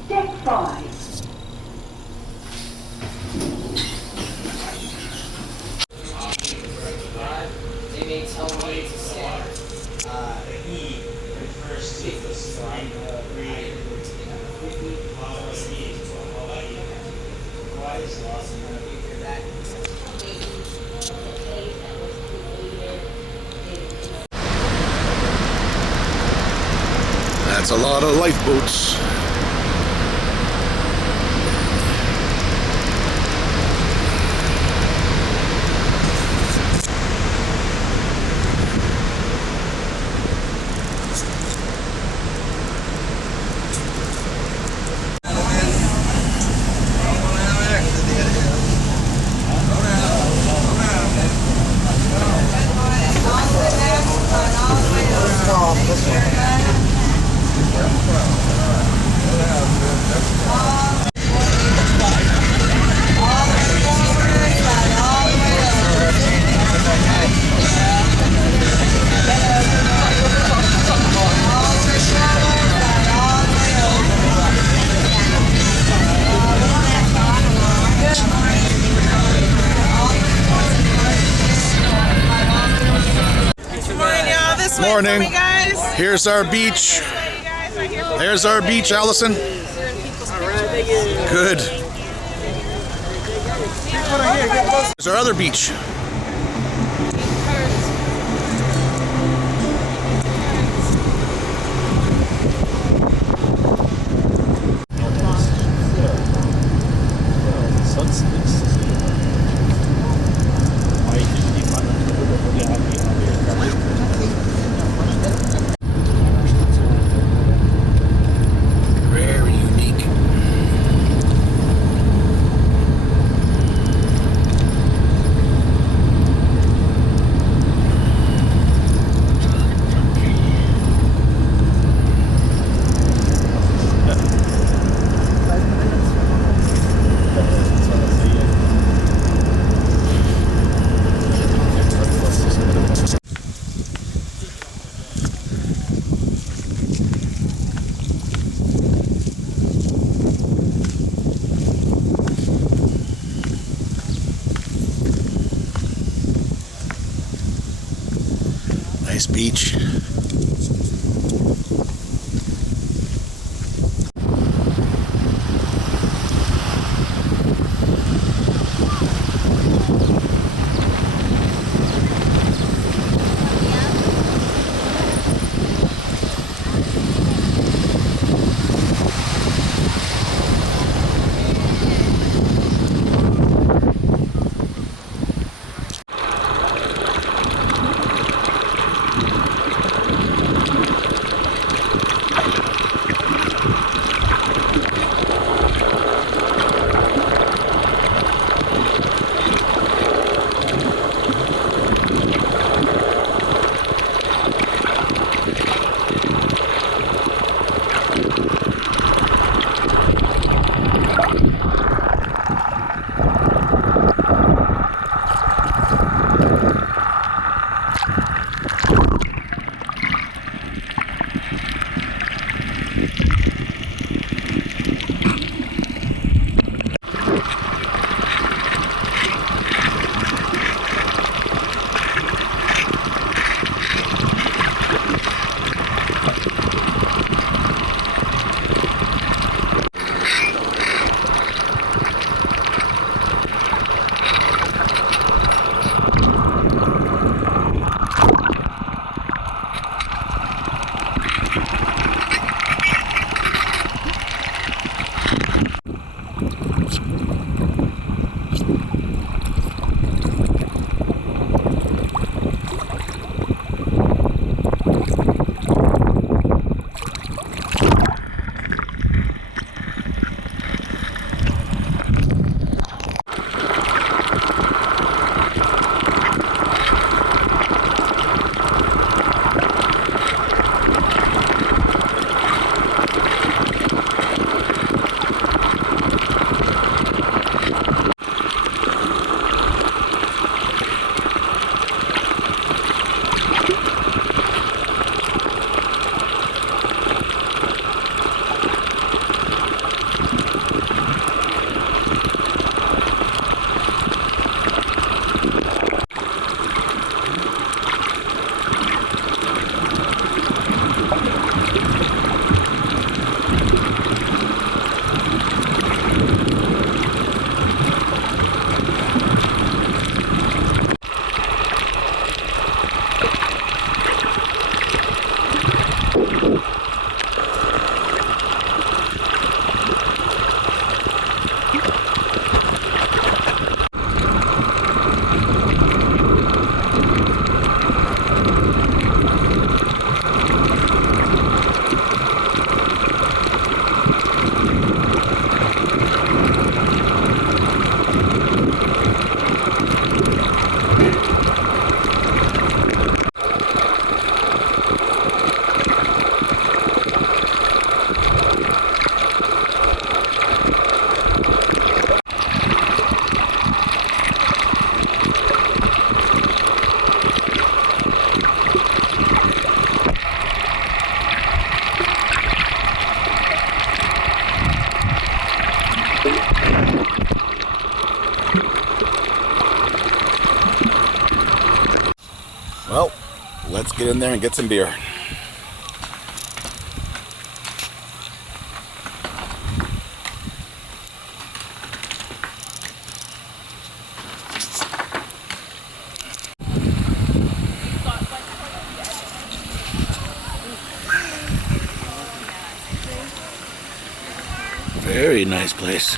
Deck 5. That's a lot of lifeboats. morning. Here's our beach. There's our beach, Allison. Good. There's our other beach. Very unique. Nice beach. let's get in there and get some beer. Very nice place.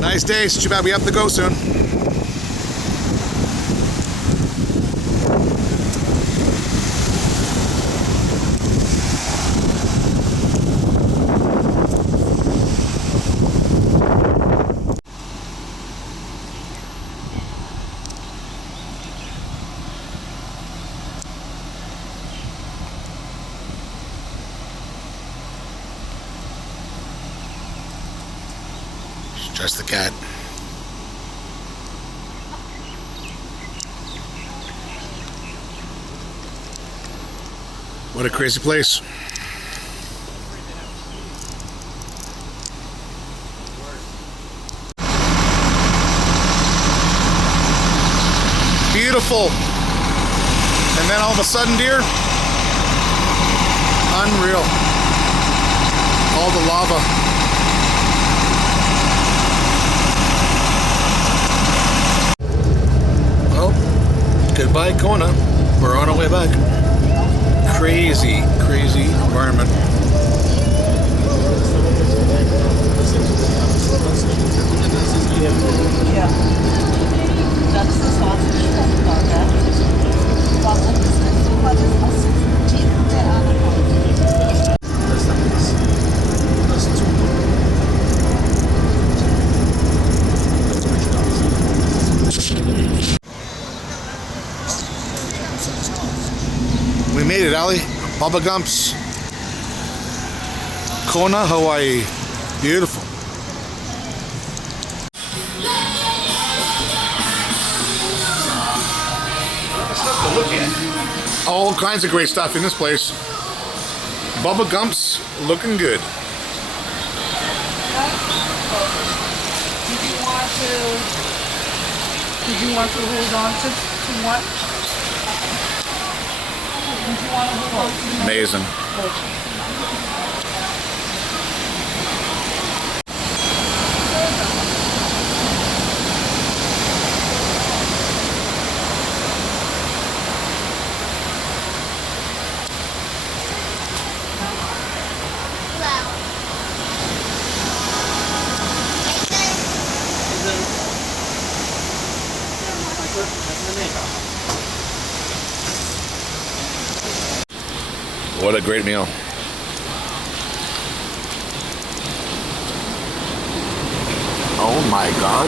Nice day. It's too bad we have to go soon. Just the cat. What a crazy place. Beautiful. And then all of a sudden, dear, unreal. All the lava. Goodbye, Kona. We're on our way back. Crazy, crazy environment. Yeah. That's the sausage from We made it, Ali. Bubba Gump's Kona, Hawaii. Beautiful. Stuff to look at. All kinds of great stuff in this place. Bubba Gump's looking good. Did you want to hold on to what? Did you want to hold on to Amazing. What a great meal. Oh my God.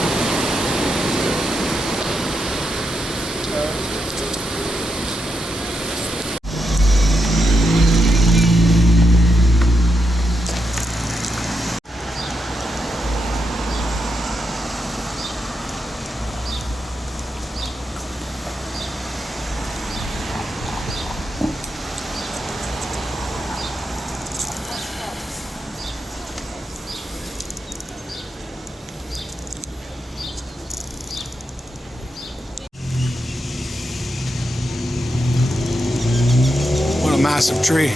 What a massive tree.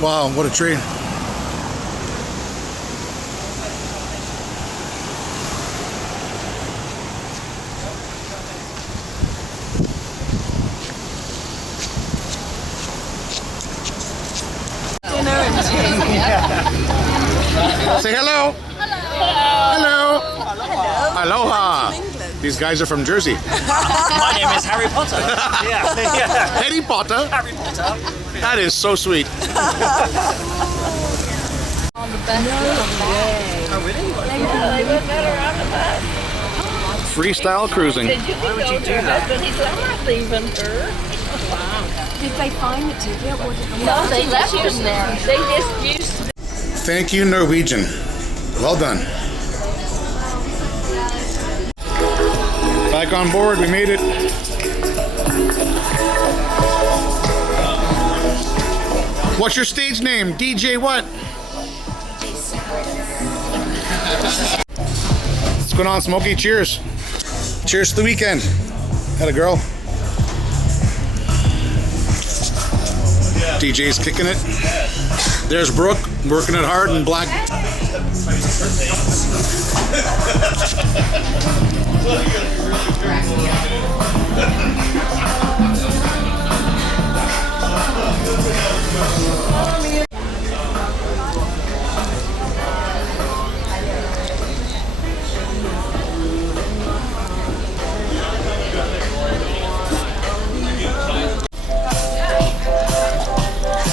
Wow, what a tree. dinner and tea? Say hello. Hello. Hello. Aloha. England. These guys are from Jersey. My name is Harry Potter. Yeah. Harry Potter? Harry Potter. That is so sweet. On the best. Oh, really? They live better on the bus. Freestyle cruising. Did you Why would you do that? But he said, I'm not leaving her. Wow. Did they find the ticket? Or did they No, they left him there. They just used. Thank you, Norwegian. Well done. Back on board, we made it. What's your stage name? DJ what? What's going on, Smokey? Cheers. Cheers to the weekend. Had a girl. DJ's kicking it. There's Brooke working it hard in black.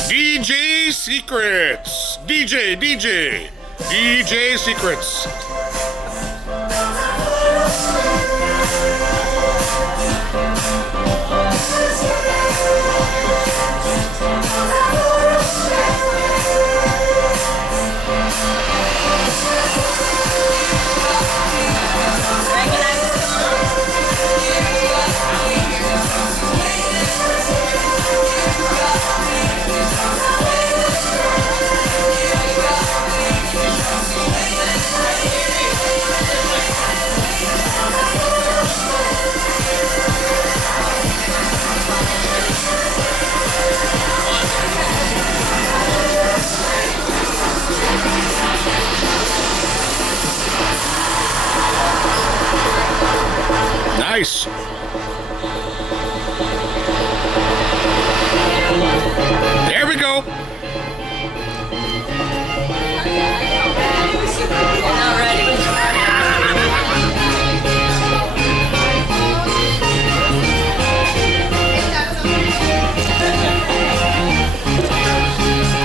DJ Secrets. DJ Secrets. Nice. There we go. Not ready.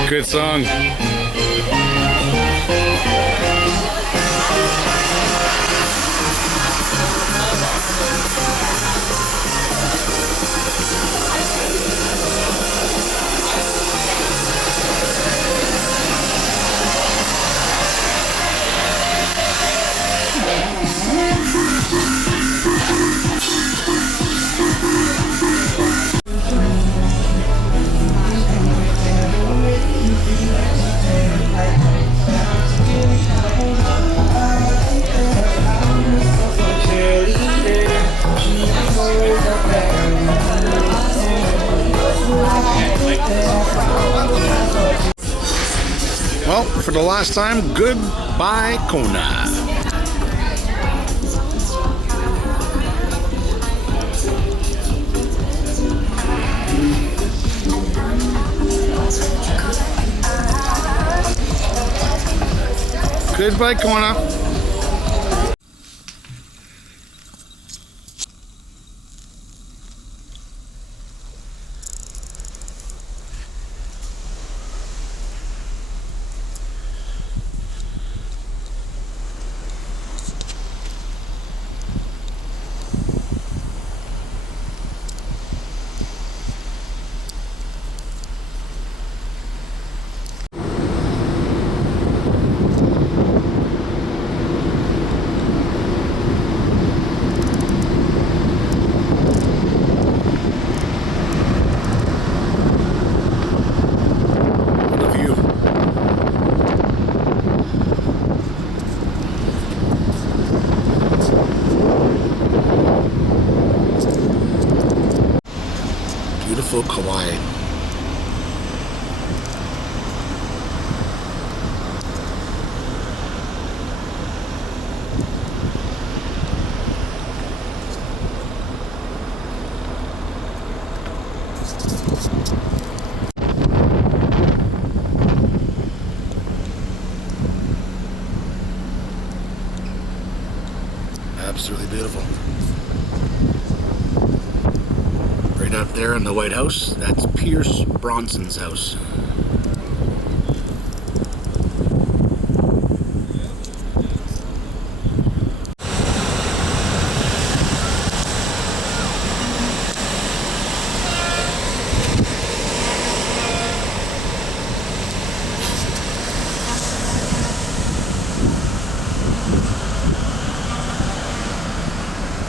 Good song. Well, for the last time, goodbye, Kona. Goodbye, Kona. Beautiful Kauai. Absolutely beautiful. there in the White House, that's Pierce Bronson's house.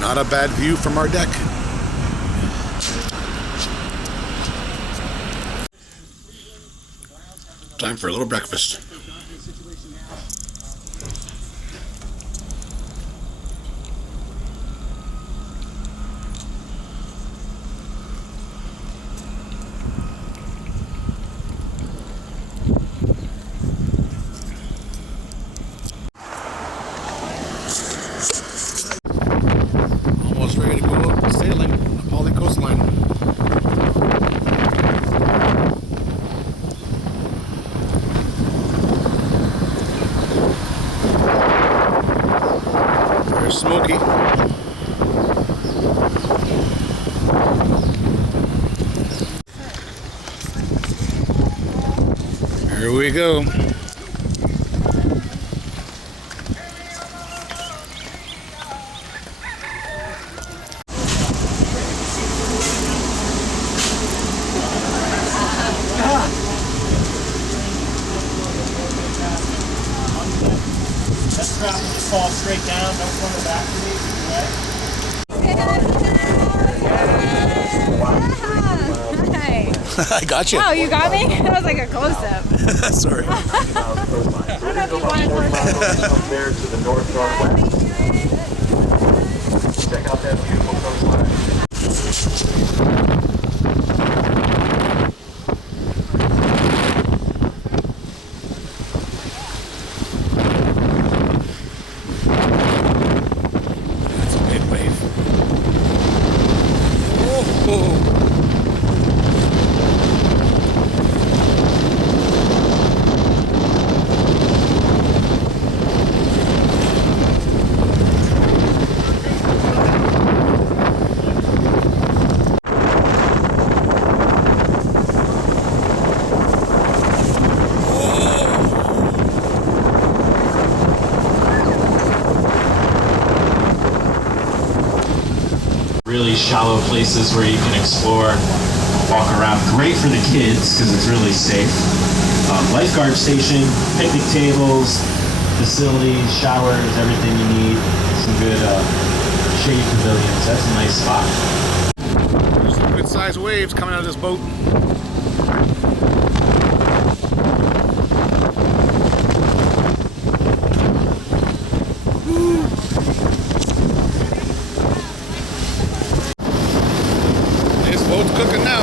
Not a bad view from our deck. Time for a little breakfast. Almost ready to go out sailing up Holly coastline. There's Smokey. Here we go. Let's drop it, fall straight down, don't turn it back to me, right? Hi. I got you. Wow, you got me? That was like a close-up. Sorry. I don't know if you want to Up there to the north-northwest. Check out that beautiful coastline. That's a big wave. Oh. Really shallow places where you can explore, walk around. Great for the kids because it's really safe. Lifeguard station, picnic tables, facilities, showers, everything you need. Some good shady pavilions. That's a nice spot. There's some good sized waves coming out of this boat. This boat's cooking now.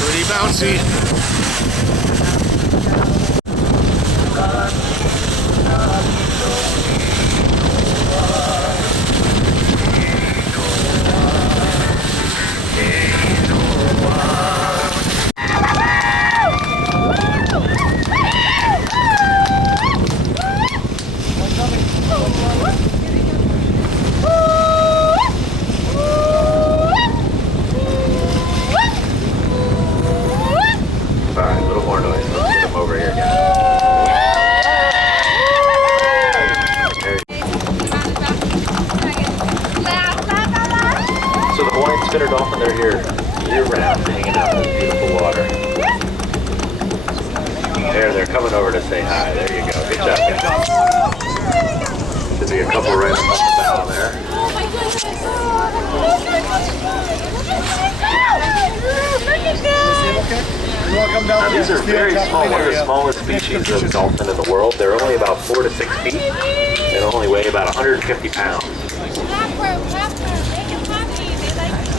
Pretty bouncy. spinner dolphin, they're here year-round, hanging out in this beautiful water. There, they're coming over to say hi. There you go. Good job, guys. Should be a couple right up the bow there. Now, these are very small. One of the smallest species of dolphin in the world. They're only about 4 to 6 feet. They only weigh about 150 pounds.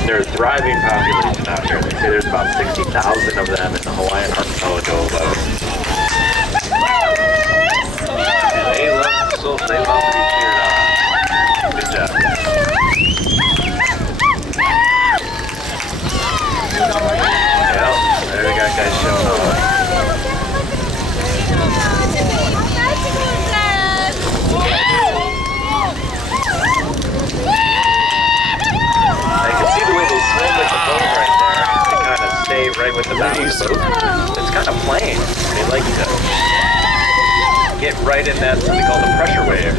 They're a thriving population out here. They say there's about 60,000 of them in the Hawaiian archipelago alone. They love to be cheered on. Good job. Yep, there we got guys showing off. You can see the way they swim with the boat right there. They kind of stay right with the bow of the boat. It's kind of plain. They like to get right in that, what we call the pressure wave.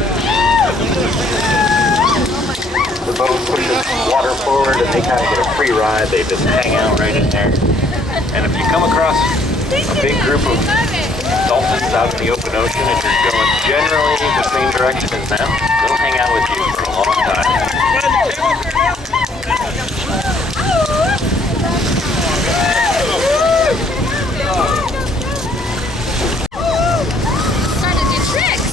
The boat pushes water forward and they kind of get a free ride. They just hang out right in there. And if you come across a big group of dolphins out in the open ocean and you're going generally the same direction as them, they'll hang out with you for a long time. Trying to do tricks.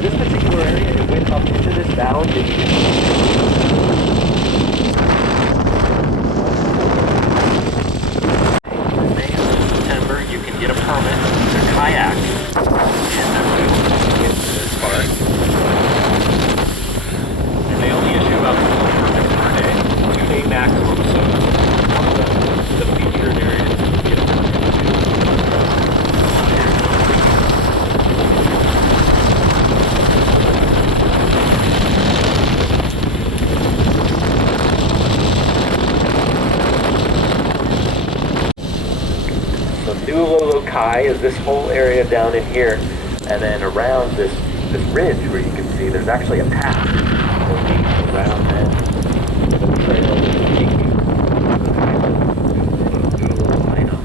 This particular area, it went up into this bound. In May and September, you can get a permit to kayak. And then we will get to this part. And they only issue about 4 permits per day, 2-day maximum. So one of the featured areas you can get a permit to. Kai is this whole area down in here, and then around this ridge where you can see there's actually a path that leads around that trail to Waikiki. Do a little line up.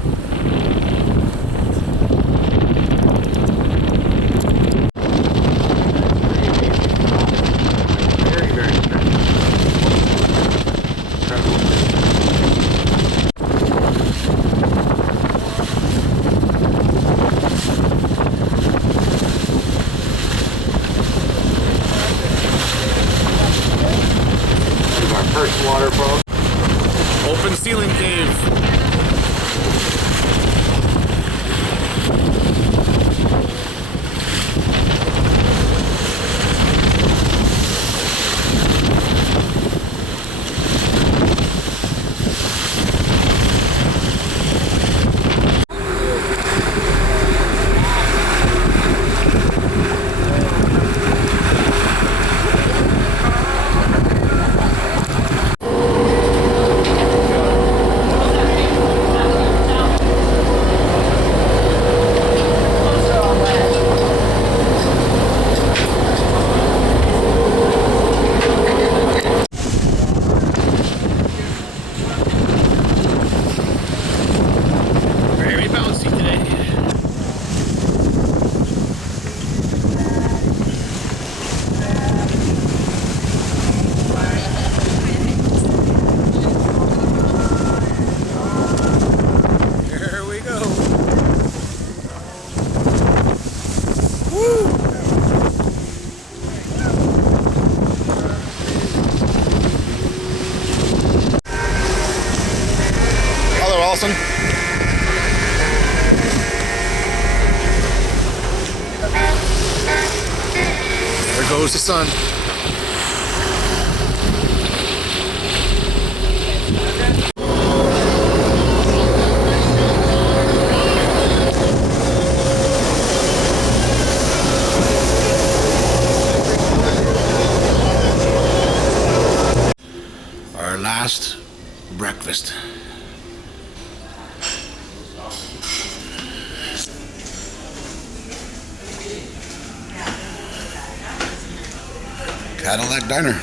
Very, very special. Incredible. First waterfall. goes the sun. Our last breakfast. Cadillac Diner.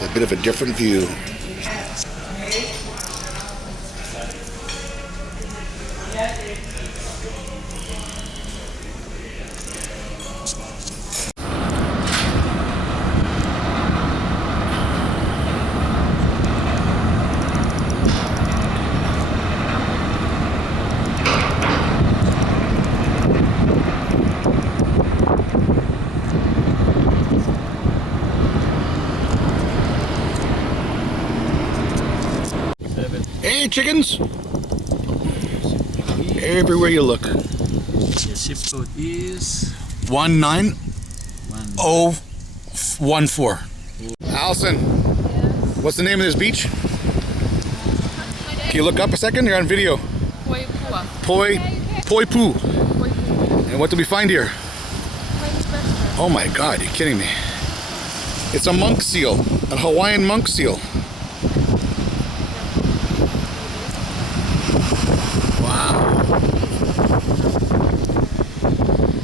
A bit of a different view. Hey, chickens! Everywhere you look. The zip code is 19014. Allison, what's the name of this beach? Can you look up a second? You're on video. Poipu. And what did we find here? Oh my God, you're kidding me. It's a monk seal, a Hawaiian monk seal.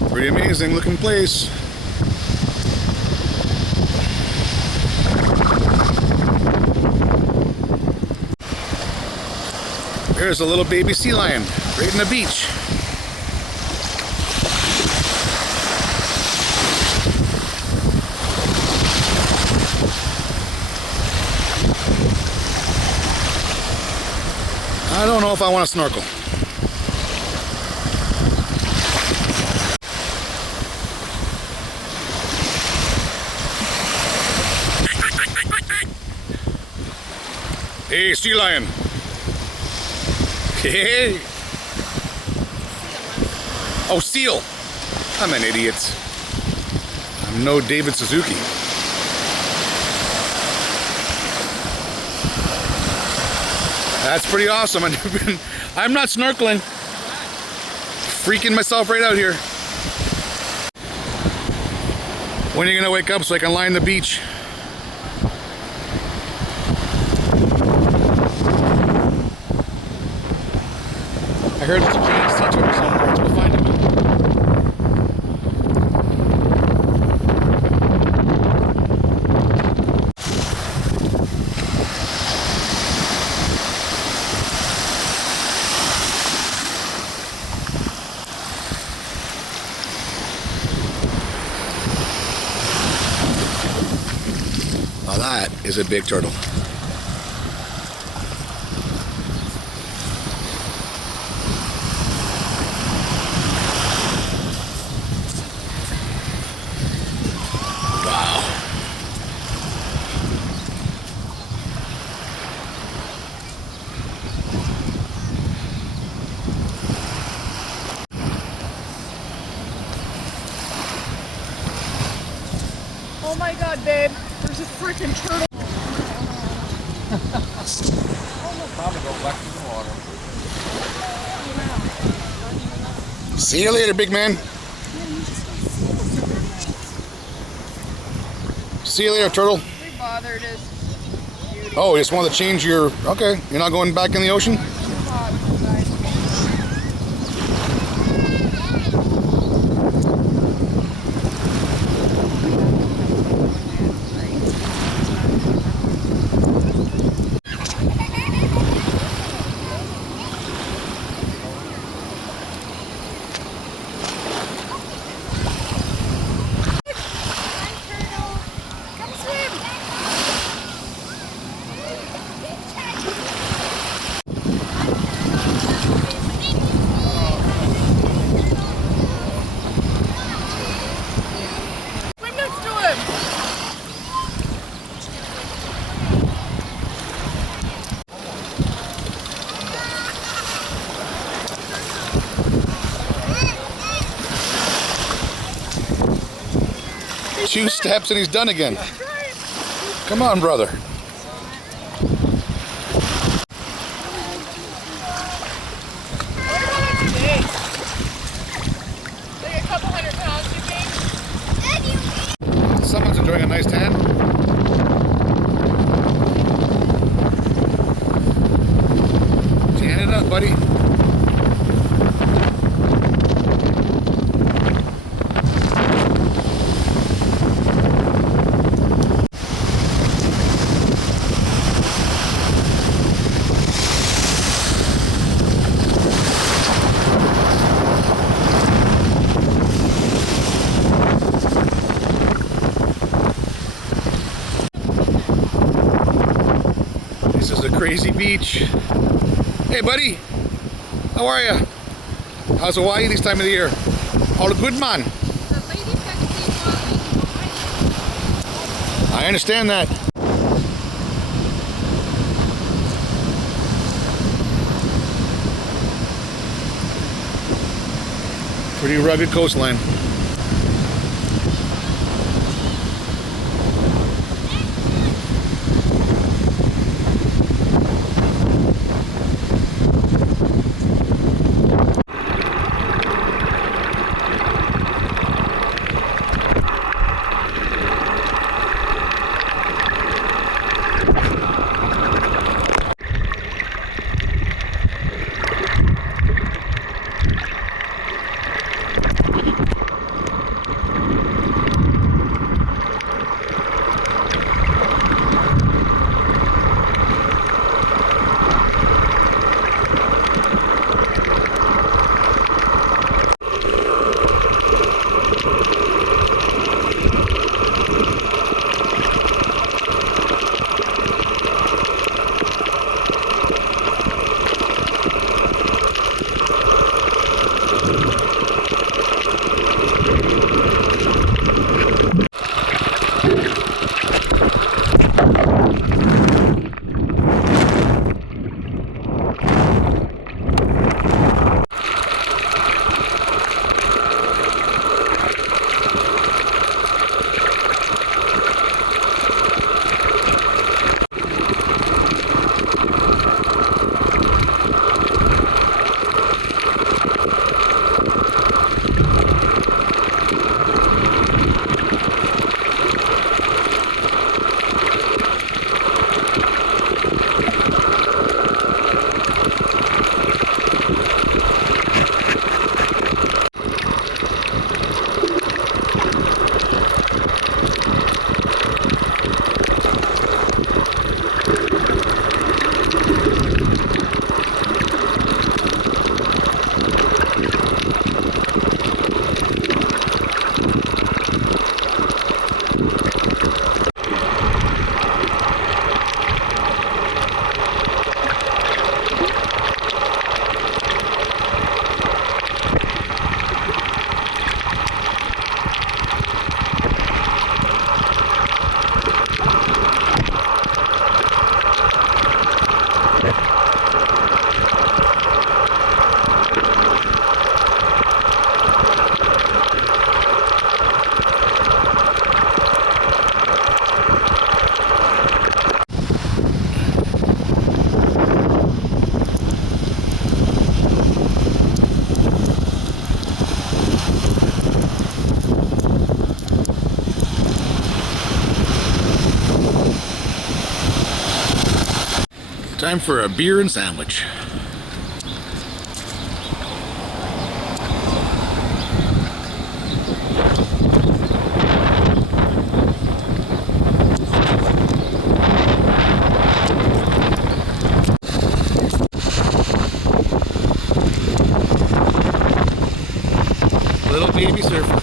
Pretty amazing looking place. There's a little baby sea lion right in the beach. I don't know if I want to snorkel. Hey, sea lion. Hey. Oh, seal. I'm an idiot. I'm no David Suzuki. That's pretty awesome. I'm not snorkeling. Freaking myself right out here. When are you gonna wake up so I can line the beach? I heard there's a giant sea turtle somewhere. We'll find him. Now that is a big turtle. Oh my God, babe. There's a freaking turtle. probably go back in the water. See you later, big man. See you later, turtle. We bothered us. Oh, you just wanted to change your... Okay, you're not going back in the ocean? 2 steps and he's done again. Come on, brother. Someone's enjoying a nice tan. Tan it up, buddy. Crazy beach. Hey buddy, how are you? How's Hawaii this time of the year? All good, man. I understand that. Pretty rugged coastline. Time for a beer and sandwich. Little baby surfer.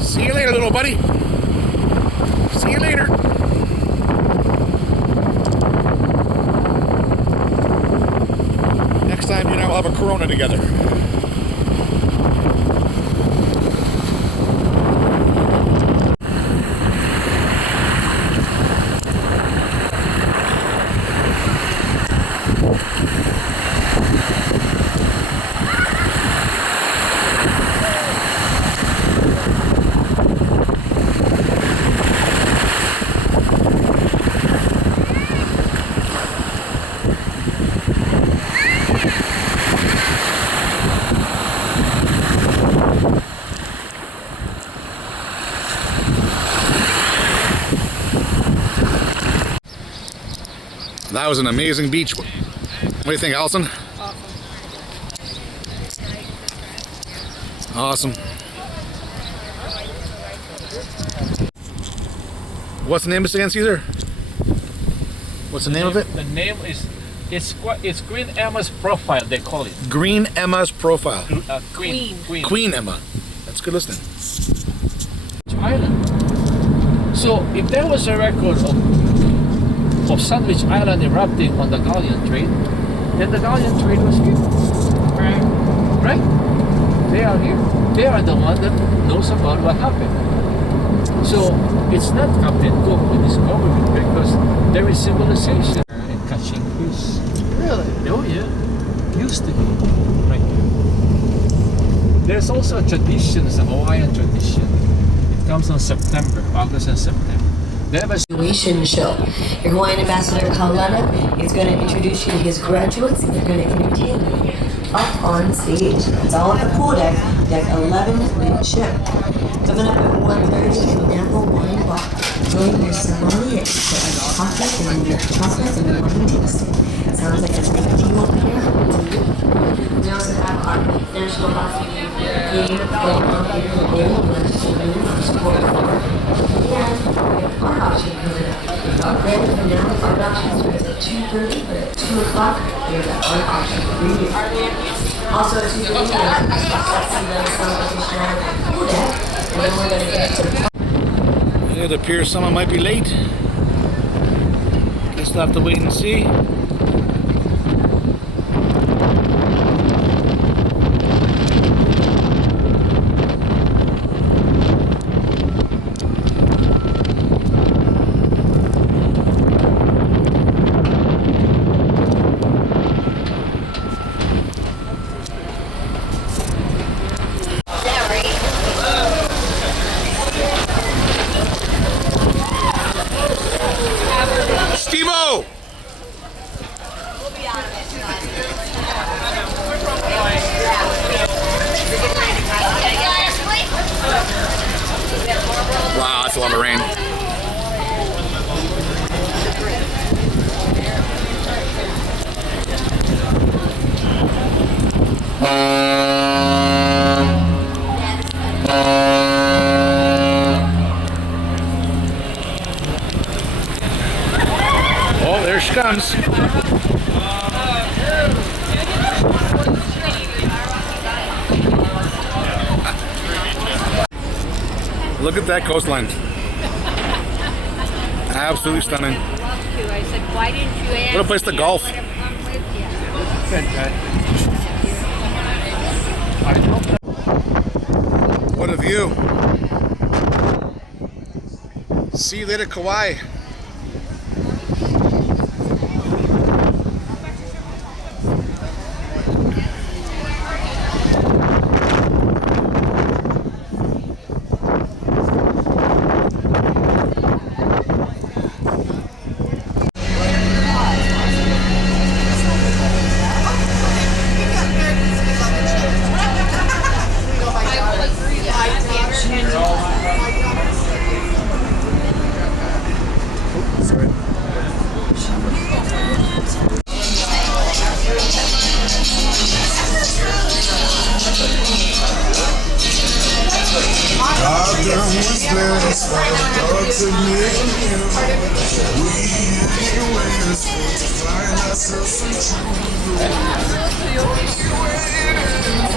See you later, little buddy. See you later. Next time you and I will have a Corona together. That was an amazing beach. What do you think, Allison? Awesome. What's the name of this again, Caesar? What's the name of it? The name is, it's Queen Emma's Profile, they call it. Green Emma's Profile. Queen Emma. That's good listening. Island. So if there was a record of Sandwich Island erupting on the galleon trade, then the galleon trade was here. Right? They are here. They are the one that knows about what happened. So it's not Captain Cook who discovered it, because there is civilization and catching fish. Really? Oh yeah. Used to be. Right here. There's also a tradition, it's a Hawaiian tradition. It comes on September, August and September. They have a Graduation show. Your Hawaiian Ambassador Kalapana is going to introduce you to his graduates, and they're going to entertain you up on stage. It's all at the pool deck, deck 11 midship. Coming up at 1:30, an ample wine bar. Join your sommelier for a coffee and chocolate and wine tasting. Sounds like a big deal up here. We also have our national basketball game going on here in the day. Lunch is noon on sport floor. And our auction coming up. Then for now, our auction starts at 2:30, but at 2 o'clock, there's an art auction preview. Also at 2:30, there's a sexy little celebration on the pool deck. And then we're going to get to It appears someone might be late. Guess we'll have to wait and see. Steve-O! Wow, that's a lot of rain. Oh, there she comes. Look at that coastline. Absolutely stunning. I said, why didn't you ask? What a place to golf. What a view. See you later, Kauai.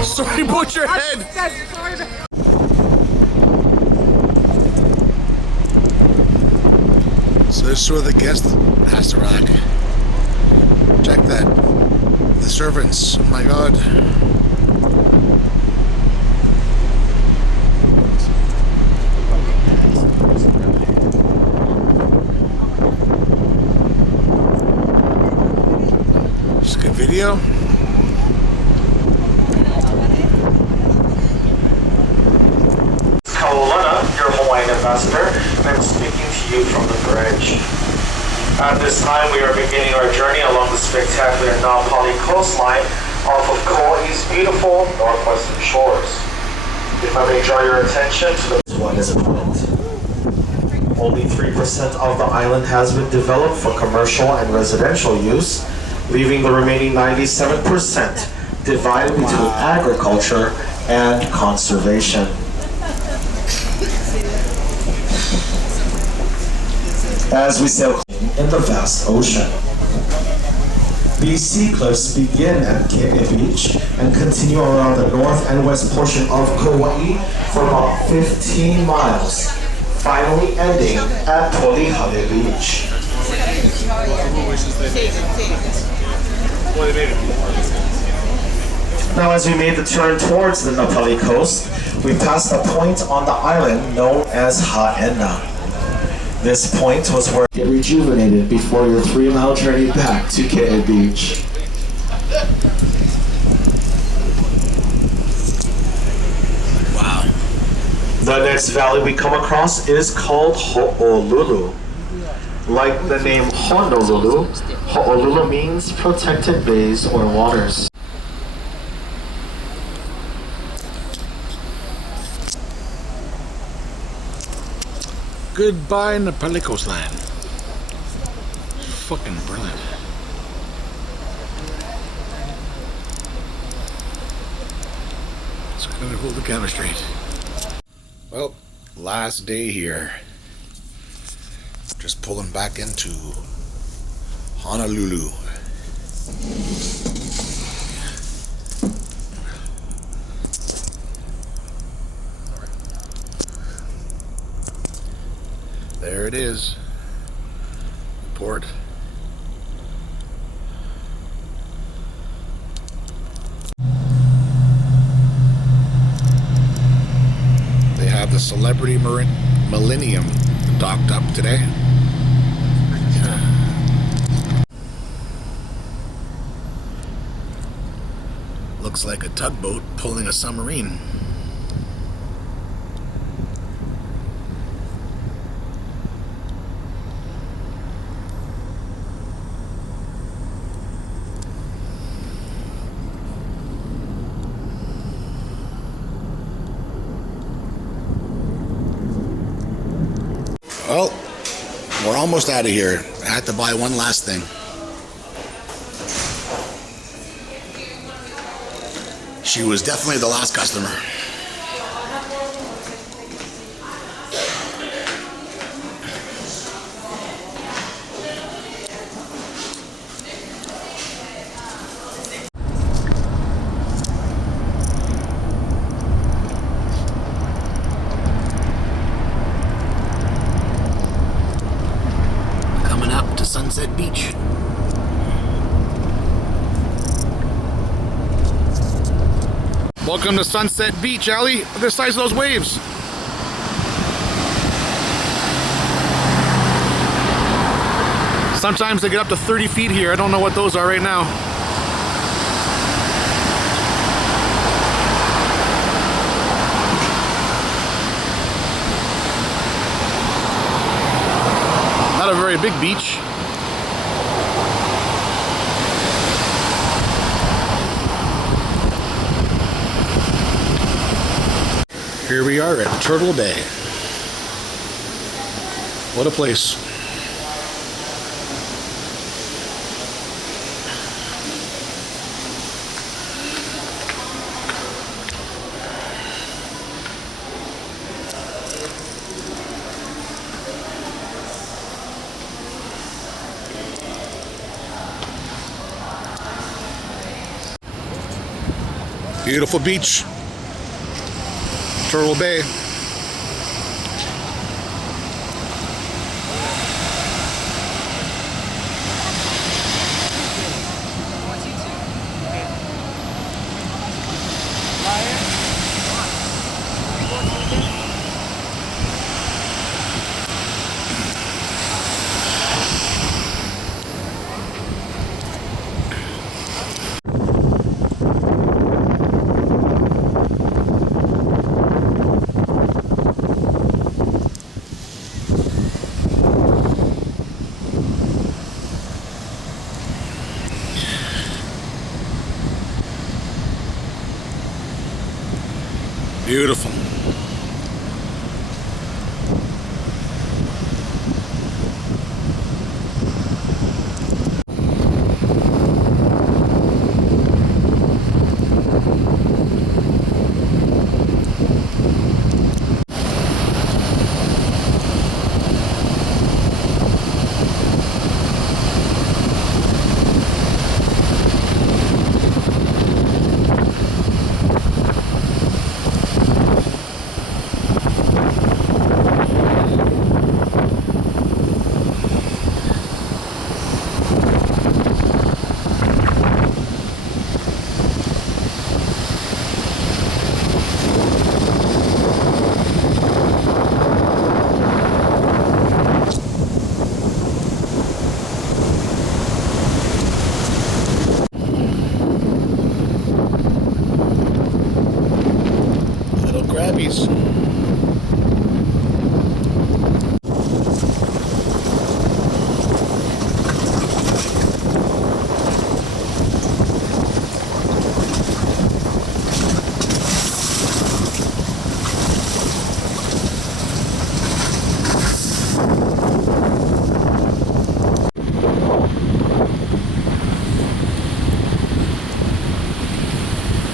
Sorry, put your head. So this is where the guest has to rock. Check that. The servants. Oh my God. Just a good video. Kalapana, your Hawaiian ambassador, and I'm speaking to you from the bridge. At this time, we are beginning our journey along the spectacular Naupali coastline off of Kauai's beautiful northwestern shores. If I may draw your attention to the one is equipped. Only 3% of the island has been developed for commercial and residential use, leaving the remaining 97% divided between agriculture and conservation. As we sail in the vast ocean. These sea cliffs begin at Kaneohe Beach and continue around the north and west portion of Kauai for about 15 miles, finally ending at Hukilau Beach. Now as we made the turn towards the Naupali coast, we passed a point on the island known as Hana. This point was where it rejuvenated before your 3-mile journey back to Kaneohe Beach. Wow. The next valley we come across is called Ho'olulu. Like the name Honolulu, Ho'olulu means protected bays or waters. Goodbye, Naupali coastline. Fucking brilliant. Just gonna hold the camera straight. Well, last day here. Just pulling back into Honolulu. There it is, the port. They have the Celebrity Millennium docked up today. Looks like a tugboat pulling a submarine. Well, we're almost out of here. I had to buy one last thing. She was definitely the last customer. Sunset Beach. Welcome to Sunset Beach, Allie. Look at the size of those waves. Sometimes they get up to 30 feet here. I don't know what those are right now. Not a very big beach. Here we are at Turtle Bay. What a place. Beautiful beach. Turtle Bay. Beautiful. Crabbies.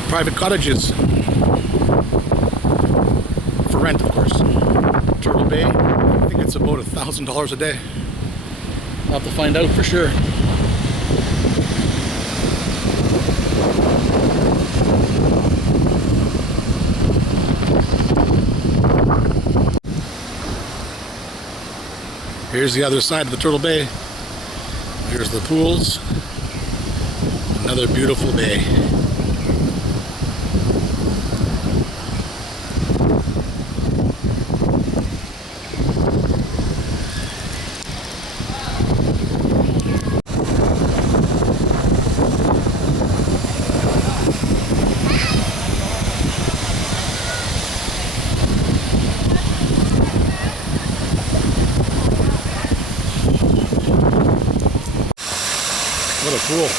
Private cottages. For rent, of course. Turtle Bay, I think it's about $1,000 a day. I'll have to find out for sure. Here's the other side of the Turtle Bay. Here's the pools. Another beautiful bay. What a pool.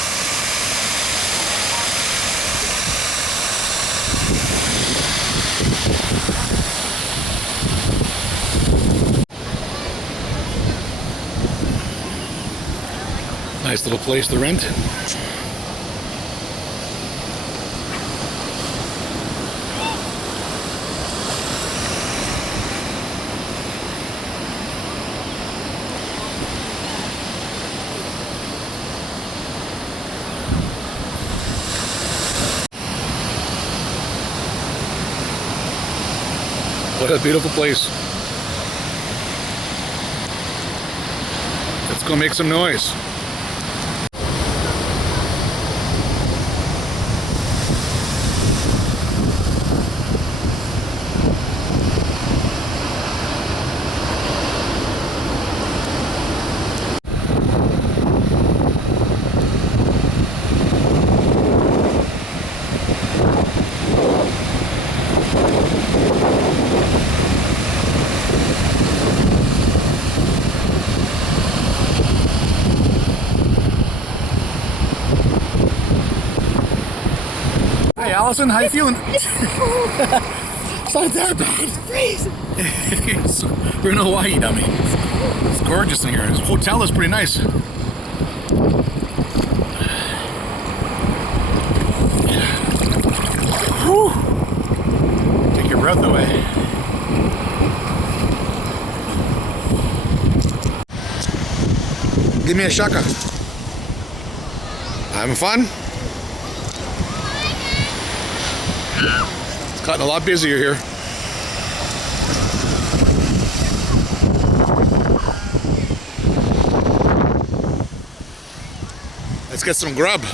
Nice little place to rent. What a beautiful place. Let's go make some noise. Allison, how you feeling? It's not that bad. It's freezing. We're in Hawaii, dummy. It's gorgeous in here. This hotel is pretty nice. Whew. Take your breath away. Give me a shaka. Having fun? It's gotten a lot busier here. Let's get some grub.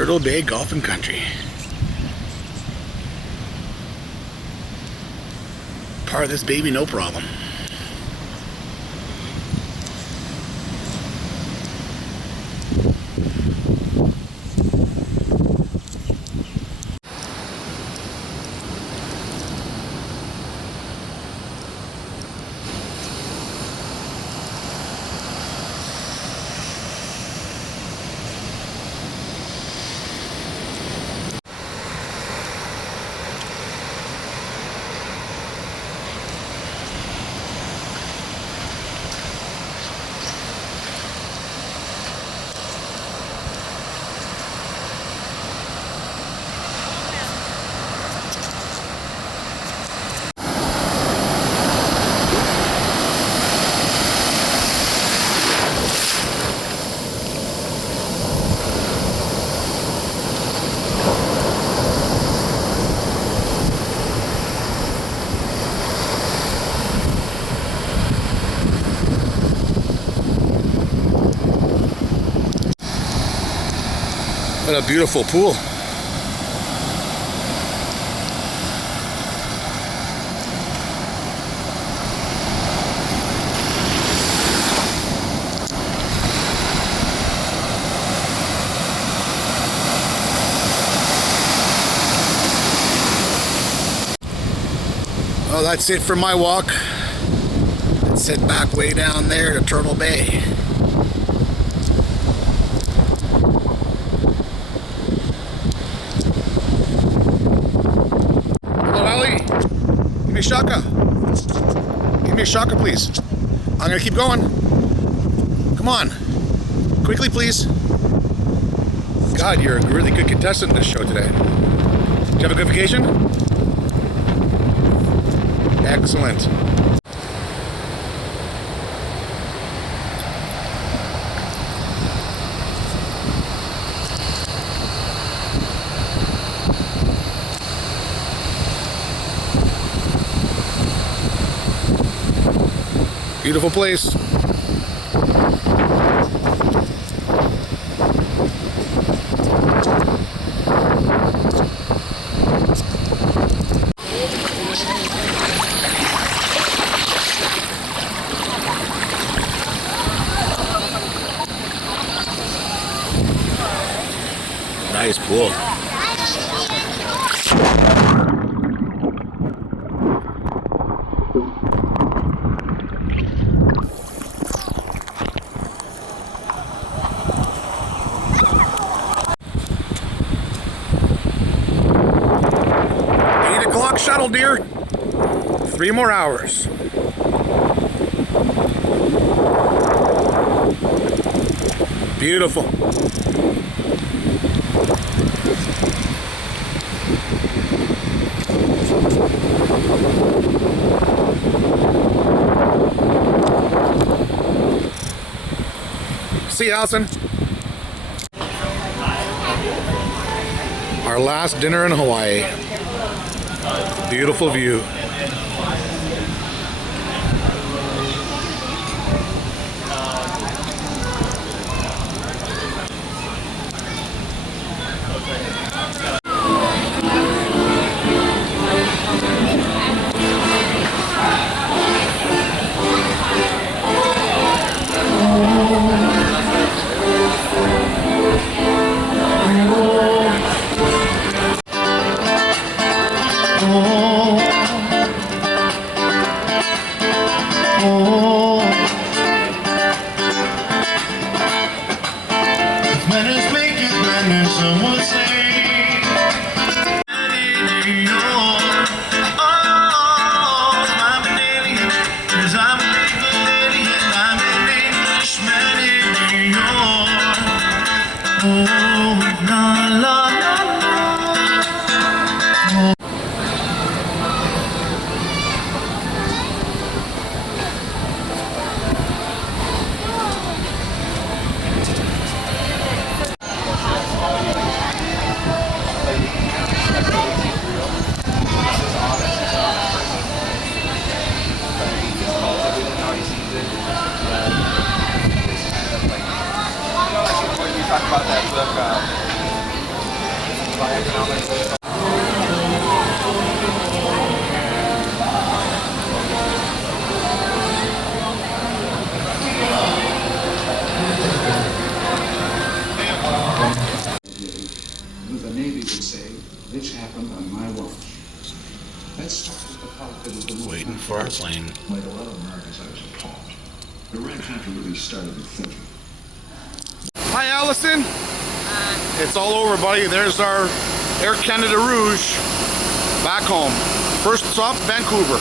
Turtle Bay Golfing Country. Part of this baby, no problem. What a beautiful pool. Well, that's it for my walk. Let's head back way down there to Turtle Bay. Give me a shaka. Give me a shaka, please. I'm gonna keep going. Come on. Quickly, please. God, you're a really good contestant in this show today. Did you have a good vacation? Excellent. Beautiful place. Nice pool. Shuttle, dear. 3 more hours. Beautiful. See you, Allison. Our last dinner in Hawaii. Beautiful view. by economic. The Navy would say, this happened on my watch. That started the cockpit of the movie. Waiting for our plane. Like a lot of Americans, I was appalled. The ranch never really started me thinking. Hi, Allison. It's all over, buddy. There's our Air Canada Rouge back home. First stop, Vancouver.